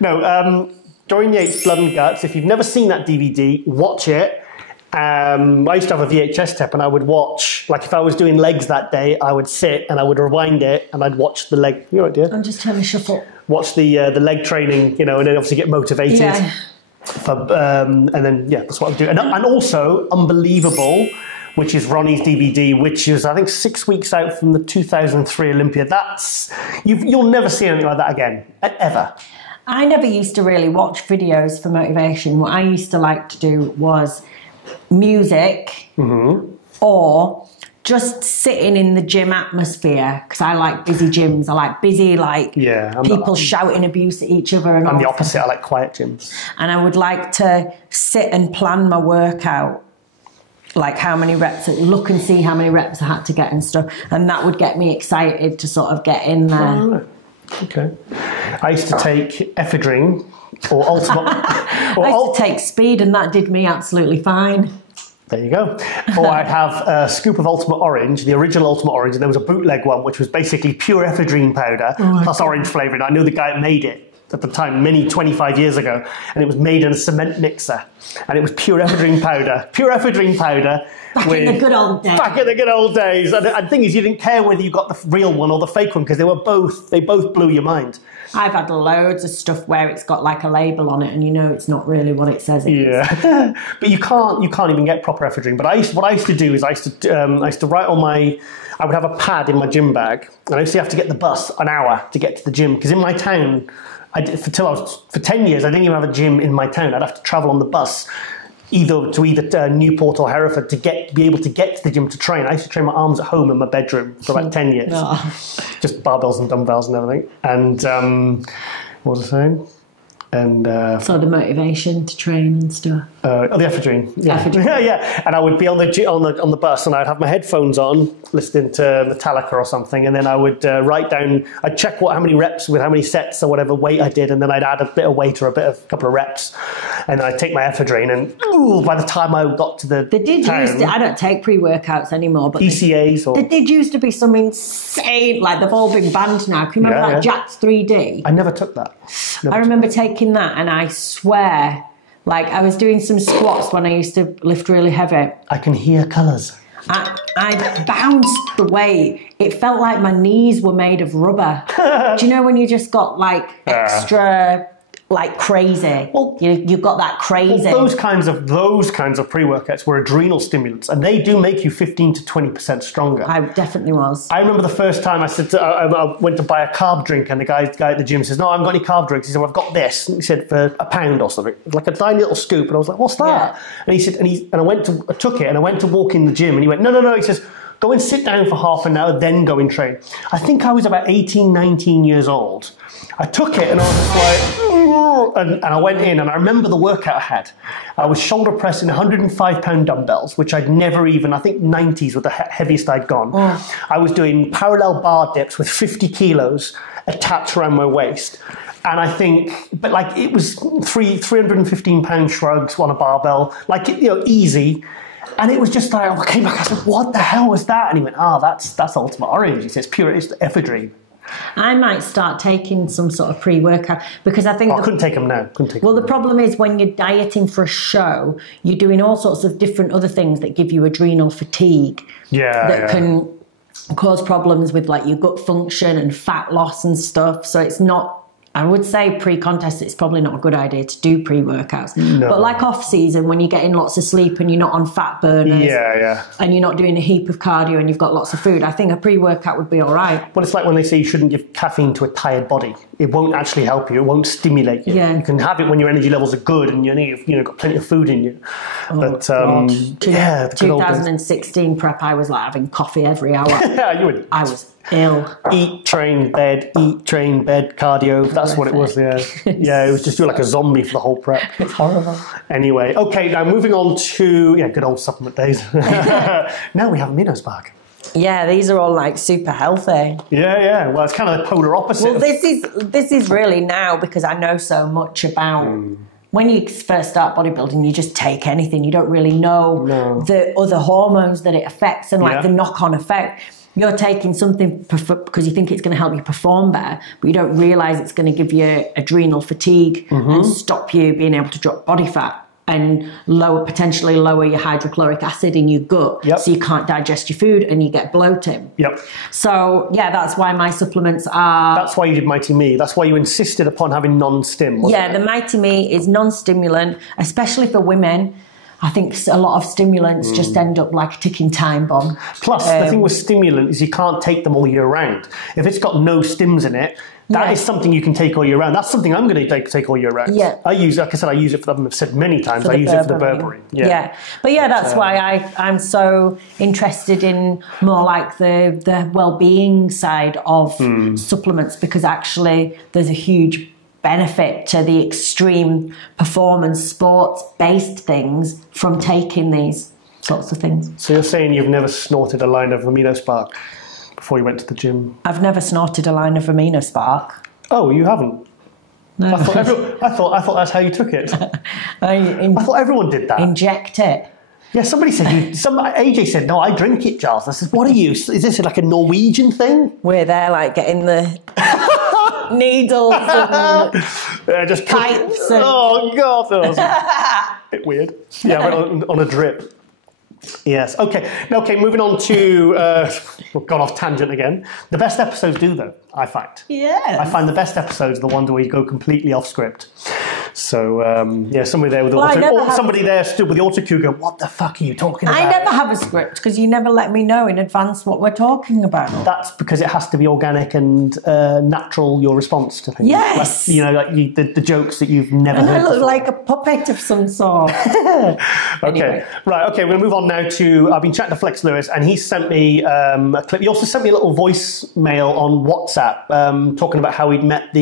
No, Dorian Yates, Blood and Guts. If you've never seen that DVD, watch it. I used to have a VHS tape and I would watch, like if I was doing legs that day, I would sit and I would rewind it and I'd watch the leg. You know what, dear? I'm just trying to shuffle. Watch the leg training, and then obviously get motivated. Yeah. And then, that's what I do. And also, Unbelievable, which is Ronnie's DVD, which is, I think, 6 weeks out from the 2003 Olympia. You'll never see anything like that again, ever. I never used to really watch videos for motivation. What I used to like to do was music or just sitting in the gym atmosphere, because I like busy gyms. I like busy, people shouting abuse at each other. And I'm the opposite. I like quiet gyms. And I would like to sit and plan my workout, like how many reps, look and see how many reps I had to get and stuff. And that would get me excited to sort of get in there. Oh, okay. I used to take ephedrine or ultimate. I used to take speed, and that did me absolutely fine. There you go. Or I'd have a scoop of Ultimate Orange, the original Ultimate Orange, and there was a bootleg one, which was basically pure ephedrine powder plus orange flavouring. I knew the guy that made it at the time, 25 years ago, and it was made in a cement mixer, and it was pure ephedrine powder. Back in the good old days. Back in the good old days. And the thing is, you didn't care whether you got the real one or the fake one, because they both blew your mind. I've had loads of stuff where it's got like a label on it and it's not really what it says it is. Yeah. But you can't even get proper ephedrine. But what I used to do is I used to write on I would have a pad in my gym bag, and I used to have to get the bus an hour to get to the gym, because in my town, for 10 years, I didn't even have a gym in my town. I'd have to travel on the bus either Newport or Hereford to be able to get to the gym to train. I used to train my arms at home in my bedroom for about 10 years. Just barbells and dumbbells and everything. And what was I saying? And so the motivation to train and stuff. The ephedrine. Yeah. Yeah. And I would be on the bus, and I'd have my headphones on, listening to Metallica or something, and then I would write down. I'd check how many reps with how many sets or whatever weight I did, and then I'd add a bit of weight or a couple of reps, and I'd take my ephedrine. And by the time I got to I don't take pre-workouts anymore, but ECAs they did used to be some insane. Like they've all been banned now. Can you remember Jack's 3D? I never took that. I remember taking that, and I swear, like I was doing some squats when I used to lift really heavy. I can hear colours. I bounced the weight. It felt like my knees were made of rubber. Do you know when you just got like extra, like crazy? Well, you've got that crazy. Well, those kinds of pre-workouts were adrenal stimulants, and they do make you 15 to 20% stronger. I definitely was. I remember the first time I went to buy a carb drink, and the guy at the gym says, "No, I haven't got any carb drinks." He said, "Well, I've got this." And he said, "For £1 or something, like a tiny little scoop." And I was like, "What's that?" Yeah. And he said, I took it, and I went to walk in the gym, and he went, "No." He says, "Go and sit down for half an hour, then go and train." I think I was about 18, 19 years old. I took it and I was just like, and I went in, and I remember the workout I had. I was shoulder pressing 105-pound dumbbells, which I'd never even, I think 90s were the heaviest I'd gone. I was doing parallel bar dips with 50 kilos attached around my waist. And I think, but like it was 315-pound shrugs on a barbell, like, easy. And it was just like, I came back, I said, "What the hell was that?" And he went, that's Ultimate Orange. He says, it's ephedrine. I might start taking some sort of pre-workout, because I think... I couldn't take them now. The problem is when you're dieting for a show, you're doing all sorts of different other things that give you adrenal fatigue. That can cause problems with like your gut function and fat loss and stuff. So it's not I would say pre-contest, it's probably not a good idea to do pre-workouts. No. But like off-season, when you're getting lots of sleep and you're not on fat burners, and you're not doing a heap of cardio and you've got lots of food, I think a pre-workout would be all right. Well, it's like when they say you shouldn't give caffeine to a tired body. It won't actually help you. It won't stimulate you. Yeah. You can have it when your energy levels are good and you've got plenty of food in you. Oh, but God. yeah, the good old days. 2016 prep, I was like having coffee every hour. Yeah, you would. I was ill. Eat, train, bed, cardio. That's what it was, yeah. Yeah, it was just you like a zombie for the whole prep. It's horrible. Anyway, okay, now moving on to, good old supplement days. Now we have Amino's back. Yeah, these are all like super healthy. Yeah. Well, it's kind of the polar opposite. Well, this is really now because I know so much about... When you first start bodybuilding, you just take anything. You don't really know the other hormones that it affects and like the knock-on effect. You're taking something because you think it's going to help you perform better, but you don't realise it's going to give you adrenal fatigue and stop you being able to drop body fat and potentially lower your hydrochloric acid in your gut, so you can't digest your food and you get bloating. So yeah, that's why my supplements are... That's why you did Mighty Me. That's why you insisted upon having non-stim, wasn't it? The Mighty Me is non-stimulant, especially for women. I think a lot of stimulants just end up like a ticking time bomb. Plus, the thing with stimulant is you can't take them all year round. If it's got no stims in it, that is something you can take all year round. That's something I'm going to take all year round. Yeah. I use, like I said, I use it for, I've said many times, I use it for the berberine. But that's why I'm so interested in more like the well-being side of supplements, because actually there's a huge benefit to the extreme performance sports-based things from taking these sorts of things. So you're saying you've never snorted a line of Amino Spark before you went to the gym? I've never snorted a line of Amino Spark. Oh, you haven't? No. I thought that's how you took it. I thought everyone did that. Inject it. Yeah, somebody said, AJ said, no, I drink it, Giles. I said, what are you? Is this like a Norwegian thing? We're there like getting the needles and just pipes. Oh, God, that was a bit weird. Yeah, I went on a drip. Yes. Okay. Moving on to we've gone off tangent again. The best episodes do, though, I find. Yeah. I find the best episodes are the ones where you go completely off script. So somebody there with somebody there stood with the autocue going, "What the fuck are you talking about?" I never have a script because you never let me know in advance what we're talking about. That's because it has to be organic and natural. Your response to things. Yes. Like, the jokes that you've never heard. I look before. like a puppet of some sort. Okay. Anyway. Right. Okay. We're going to move on now to. I've been chatting to Flex Lewis, and he sent me a clip. He also sent me a little voicemail on WhatsApp, talking about how he'd met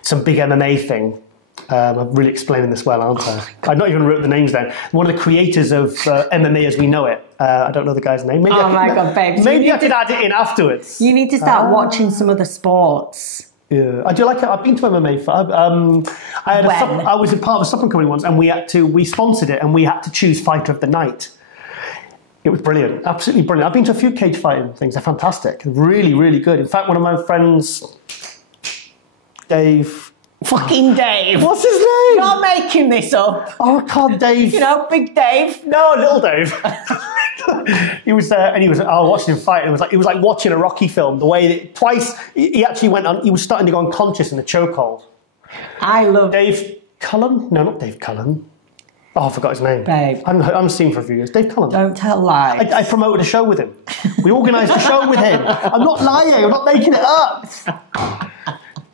some big MMA thing. I'm really explaining this well, aren't I? I've not even wrote the names down. One of the creators of MMA as we know it. I don't know the guy's name. God, babe. Maybe I could add it in afterwards. You need to start watching some other sports. Yeah, I do like it. I've been to MMA. I was a part of a supplement company once, and we sponsored it, and we had to choose fighter of the night. It was brilliant, absolutely brilliant. I've been to a few cage fighting things. They're fantastic, really, really good. In fact, one of my friends, Dave. Fucking Dave. What's his name? You're making this up. Oh, God, Dave. You know, Big Dave. No, Little Dave. He was there, and I watched him fight, and it was like watching a Rocky film. The way that twice he actually went on, he was starting to go unconscious in the chokehold. I love Dave Cullen. No, not Dave Cullen. Oh, I forgot his name. Babe. I'm seeing for a few years. Dave Cullen. Don't tell lies. I promoted a show with him. We organised a show with him. I'm not lying. I'm not making it up.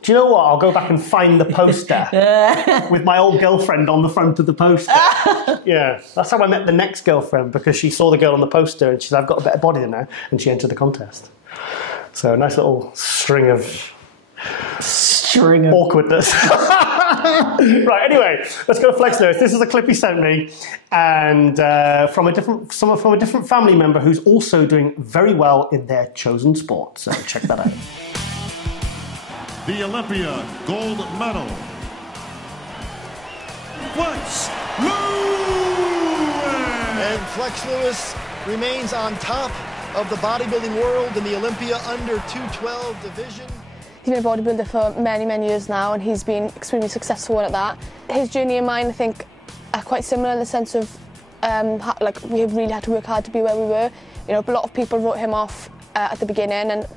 Do you know what? I'll go back and find the poster with my old girlfriend on the front of the poster. Yeah, that's how I met the next girlfriend, because she saw the girl on the poster and she said, "I've got a better body than her," and she entered the contest. So a nice little string of awkwardness. Right. Anyway, let's go to Flex Lewis. This is a clip he sent me, and from a different family member who's also doing very well in their chosen sport. So check that out. The Olympia gold medal, Flex Lewis! And Flex Lewis remains on top of the bodybuilding world in the Olympia under 212 division. He's been a bodybuilder for many, many years now, and he's been extremely successful at that. His journey and mine, I think, are quite similar in the sense of, we really had to work hard to be where we were. You know, a lot of people wrote him off at the beginning, and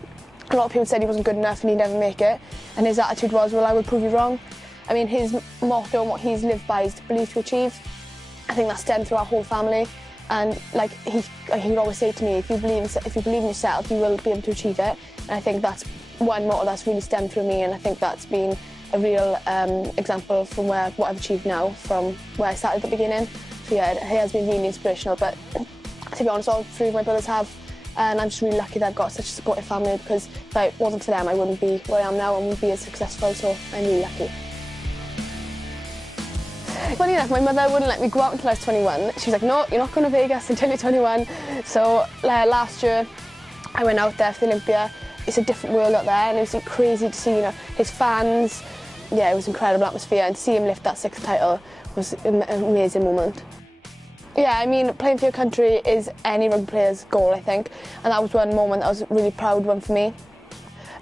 a lot of people said he wasn't good enough and he'd never make it, and his attitude was, well, I will prove you wrong. I mean, his motto and what he's lived by is to believe to achieve. I think that stemmed through our whole family, and like he would always say to me, if you believe in yourself, you will be able to achieve it. And I think that's one motto that's really stemmed through me, and I think that's been a real example from what I've achieved now, from where I started at the beginning. So yeah, it has been really inspirational, but to be honest, all three of my brothers have, and I'm just really lucky that I've got such a supportive family, because if it wasn't for them, I wouldn't be where I am now and wouldn't be as successful, so I'm really lucky. Funny enough, my mother wouldn't let me go out until I was 21. She was like, no, you're not going to Vegas until you're 21. So last year, I went out there for the Olympia. It's a different world out there, and it was crazy to see, you know, his fans. Yeah, it was an incredible atmosphere, and to see him lift that 6th title was an amazing moment. Yeah, I mean, playing for your country is any rugby player's goal, I think, and that was one moment that was a really proud one for me.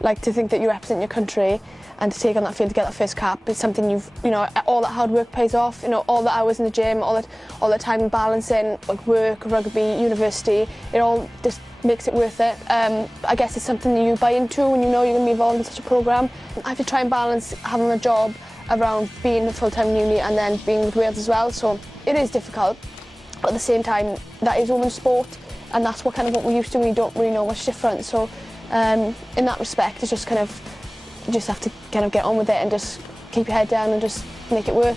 Like, to think that you represent your country and to take on that field to get that first cap is something you know, all that hard work pays off. You know, all the hours in the gym, all the time balancing, like work, rugby, university, it all just makes it worth it. I guess it's something that you buy into when you know you're going to be involved in such a programme. I have to try and balance having a job around being full-time uni and then being with Wales as well, so it is difficult. But at the same time, that is women's sport, and that's what we're used to, and we don't really know much different. So in that respect, it's just you just have to get on with it and just keep your head down and just make it work.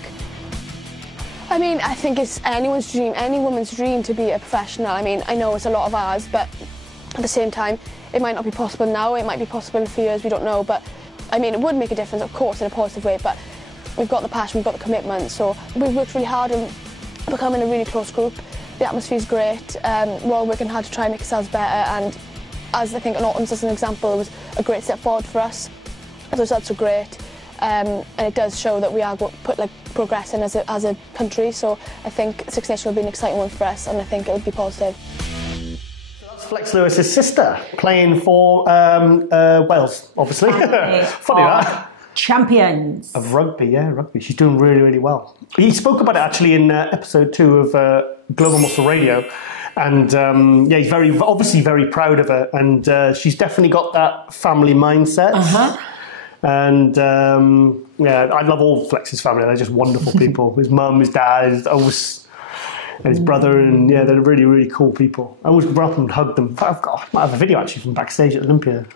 I mean, I think it's anyone's dream, any woman's dream to be a professional. I mean, I know it's a lot of ours, but at the same time, it might not be possible now, it might be possible in a few years, we don't know. But I mean, it would make a difference, of course, in a positive way, but we've got the passion, we've got the commitment, so we've worked really hard and become in a really close group. The atmosphere's great, we're all working hard to try and make ourselves better, and as I think an Autumn's as an example, it was a great step forward for us. So that's so great, and it does show that we are progressing as a country, so I think Six Nations will be an exciting one for us, and I think it would be positive. So that's Flex Lewis's sister, playing for Wales, obviously. Funny that. Champions of rugby, yeah, rugby. She's doing really, really well. He spoke about it actually in episode 2 of Global Muscle Radio, and yeah, he's obviously very proud of her, and she's definitely got that family mindset. And yeah, I love all Flex's family. They're just wonderful people. His mum, his dad, and his brother, and yeah, they're really, really cool people. I always run up and hug them. I might have a video actually from backstage at Olympia.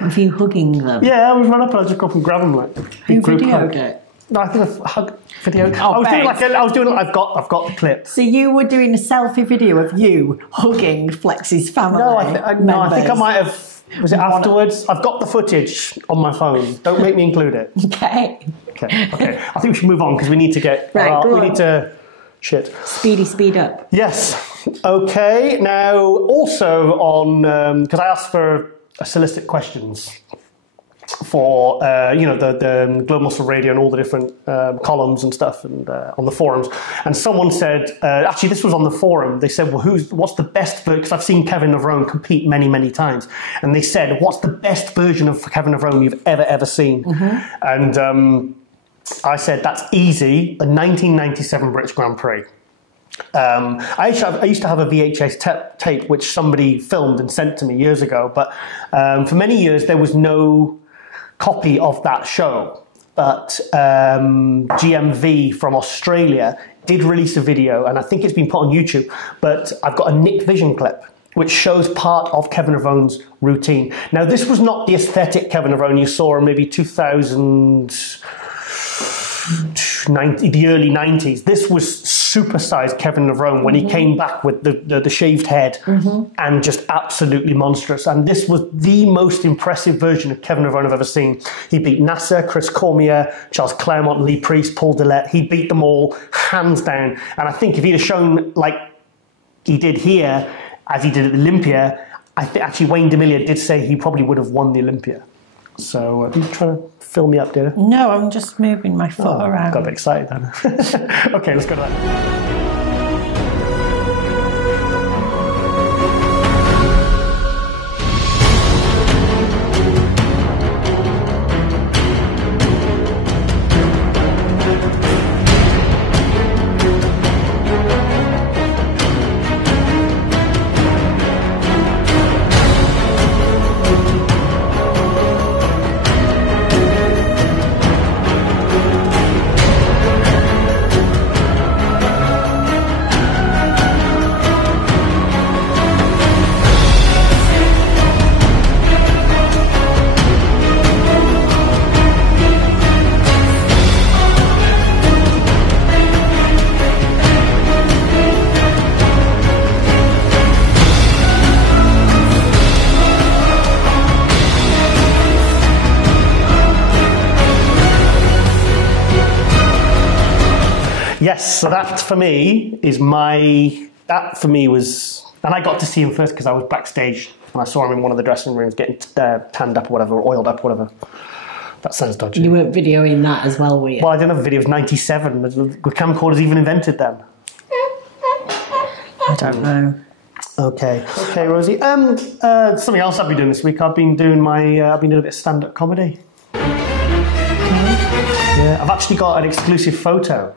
Of you hugging them? Yeah, I always run up and I just go up and grab them like. Who videoed it? No, I think I hug video. I've got the clip. So you were doing a selfie video of you hugging Flex's family? No, I think I might have. Was it afterwards? I've got the footage on my phone. Don't make me include it. Okay. Okay. I think we should move on because we need to get. We need to. Shit. Speed up. Yes. Okay. Now, also on because I asked for solicit questions for the Global Muscle Radio and all the different columns and stuff and on the forums, and someone said actually this was on the forum, they said, well, what's the best, because I've seen Kevin Navarone compete many times, and they said, what's the best version of Kevin Navarone you've ever seen? And I said, that's easy, the 1997 British Grand Prix. I used to have a VHS tape which somebody filmed and sent to me years ago, but for many years there was no copy of that show, but GMV from Australia did release a video, and I think it's been put on YouTube, but I've got a Nick Vision clip which shows part of Kevin Navarone's routine. Now, this was not the aesthetic Kevin Navarone you saw in maybe 2090, the early 90s. This was supersized Kevin Navarone when he came back with the shaved head and just absolutely monstrous. And this was the most impressive version of Kevin Navarone I've ever seen. He beat Nasser, Chris Cormier, Charles Claremont, Lee Priest, Paul Dillette. He beat them all hands down. And I think if he'd have shown like he did here, as he did at Olympia, I think actually Wayne D'Amelia did say he probably would have won the Olympia. So are you trying to fill me up, dear? No, I'm just moving my foot around. Got a bit excited then. Okay, let's go to that. Yes, so that for me is that for me was, and I got to see him first because I was backstage and I saw him in one of the dressing rooms getting tanned up or whatever, or oiled up or whatever. That sounds dodgy. You weren't videoing that as well, were you? Well, I didn't have a video. It was 97. The camcorders even invented then. I don't know. Okay, Rosie. Something else I've been doing this week. I've been doing a bit of stand-up comedy. Yeah, I've actually got an exclusive photo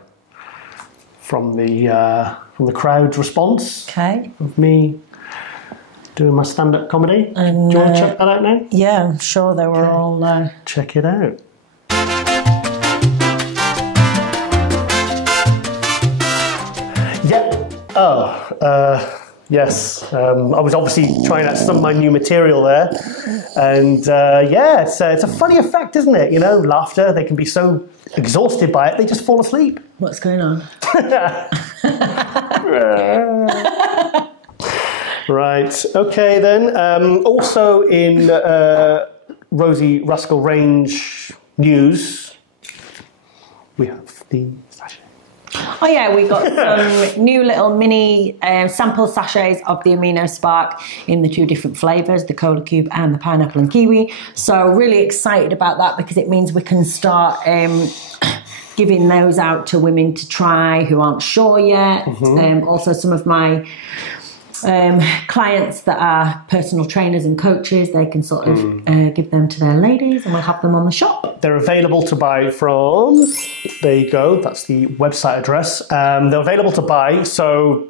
from the crowd response. Okay. Of me doing my stand-up comedy. And, do you want to check that out now? Yeah, I'm sure they were all... Check it out. Yep. Yes. I was obviously trying out some of my new material there. And yeah, it's a funny effect, isn't it? You know, laughter, they can be so exhausted by it, they just fall asleep. What's going on? Right. Okay, then. Also in Rosie Rascal range news, we have the sachet. Oh yeah, we got some new little mini sample sachets of the Amino Spark in the 2 different flavours, the Cola Cube and the pineapple and kiwi. So really excited about that because it means we can start giving those out to women to try who aren't sure yet. Also some of my clients that are personal trainers and coaches, they can sort of give them to their ladies and we'll have them on the shop. They're available to buy from, there you go, that's the website address. They're available to buy, so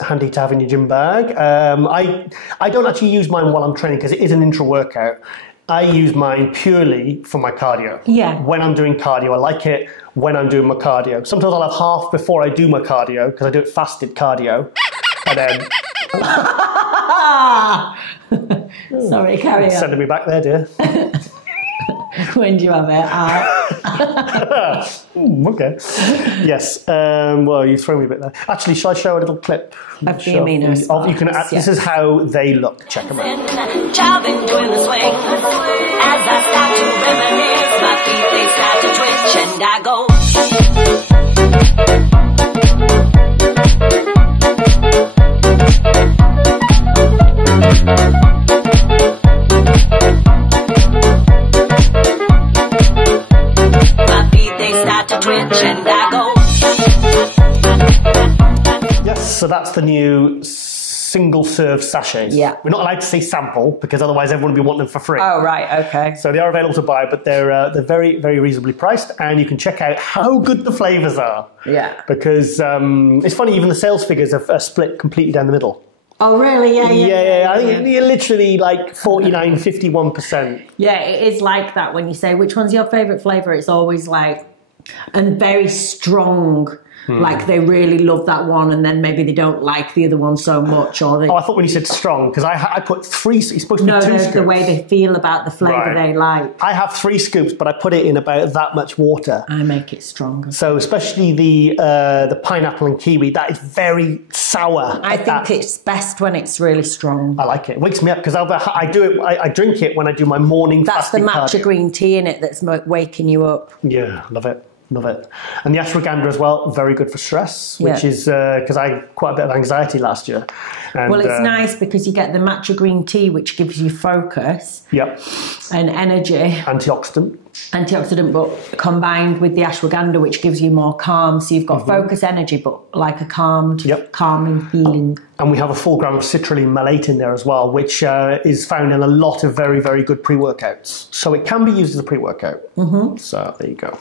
handy to have in your gym bag. I don't actually use mine while I'm training because it is an intra-workout. I use mine purely for my cardio. Yeah. When I'm doing cardio, I like it when I'm doing my cardio. Sometimes I'll have half before I do my cardio because I do it fasted cardio. And then... Sorry, carry on. Sending me back there, dear. When do you have it? Okay. Yes. Well, you throw me a bit there. Actually, shall I show a little clip? Of the Amino Sparks, you can. yes. This is how they look. Check them out. Child been doing the swing. As I start to reminisce, my feet they start to twitch, and I go. Yes, so that's the new single serve sachets. Yeah. We're not allowed to say sample because otherwise everyone would be wanting them for free. Oh, right, okay. So they are available to buy, but they're very, very reasonably priced, and you can check out how good the flavours are. Yeah. Because it's funny, even the sales figures are split completely down the middle. Oh, really? Yeah. I think you're literally like 49, 51%. Yeah, it is like that when you say, which one's your favourite flavour? It's always like, and very strong. Like they really love that one and then maybe they don't like the other one so much. Or they... Oh, I thought when you said strong, because I put 3, it's supposed to be 2 scoops. The way they feel about the flavour they like. I have 3 scoops, but I put it in about that much water. I make it stronger. So especially the pineapple and kiwi, that is very sour. I think it's best when it's really strong. I like it. It wakes me up because I drink it when I do my morning fasting. That's the matcha green tea in it that's waking you up. Yeah, love it. Love it. And the ashwagandha as well, very good for stress, which is because I had quite a bit of anxiety last year. And, well, it's nice because you get the matcha green tea, which gives you focus and energy. Antioxidant, but combined with the ashwagandha, which gives you more calm. So you've got focus, energy, but like a calming feeling. And we have a full gram of citrulline malate in there as well, which is found in a lot of very, very good pre-workouts. So it can be used as a pre-workout. So there you go.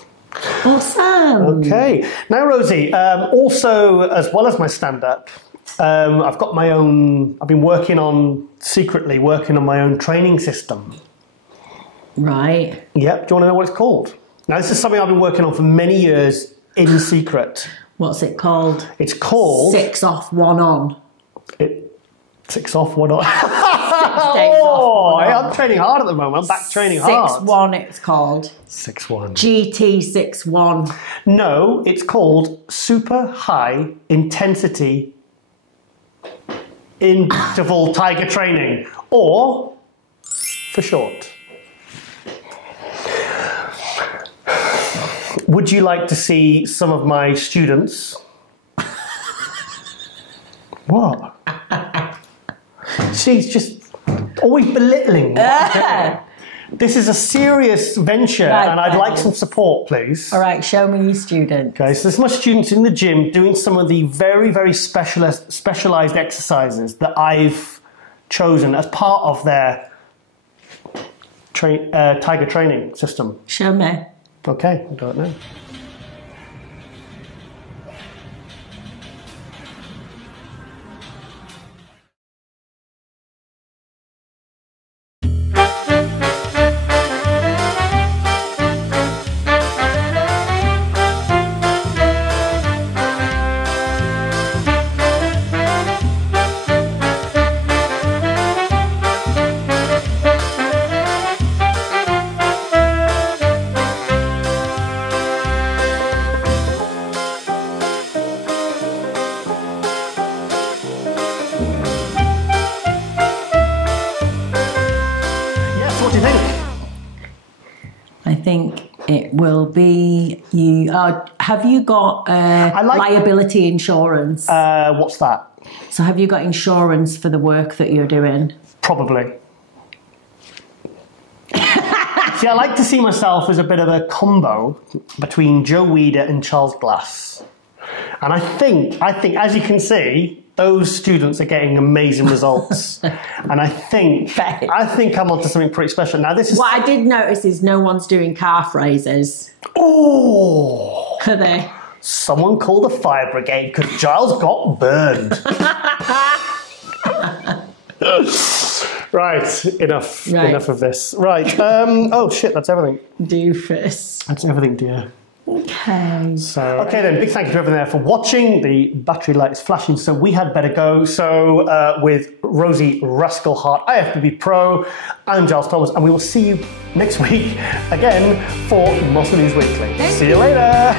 Awesome. Okay. Now, Rosie, also, as well as my stand-up, I've got my own, I've been secretly working on my own training system. Right. Yep. Do you want to know what it's called? Now, this is something I've been working on for many years in secret. What's it called? It's called... 6 off, 1 on. 6 off, 1 on. 6 days off, 1 on. I'm training hard at the moment. I'm back training hard. 6-1 it's called. 6-1. GT 6-1. No, it's called Super High Intensity Interval Tiger Training, or for short. would you like to see some of my students? What? She's just always belittling. This is a serious venture, Right, and I'd like some support, please. All right, show me your student. Okay, so there's my students in the gym doing some of the very, very specialized exercises that I've chosen as part of their Tiger training system. Show me. Okay, I don't know. I think it will be you. Have you got liability insurance? What's that? So have you got insurance for the work that you're doing? Probably. See, I like to see myself as a bit of a combo between Joe Weider and Charles Glass. And I think, as you can see, those students are getting amazing results. And I think I'm onto something pretty special. Now, this is... What I did notice is no one's doing calf raises. Oh! Are they? Someone call the fire brigade because Giles got burned. Right, enough of this. Right, oh shit, that's everything. Doofus. That's everything, dear. Okay. So, okay then, big thank you to everyone there for watching. The battery light is flashing, so we had better go. So, with Rosie, Rascal, Hart, IFBB Pro, I'm Giles Thomas, and we will see you next week again for Muscle News Weekly. See you later.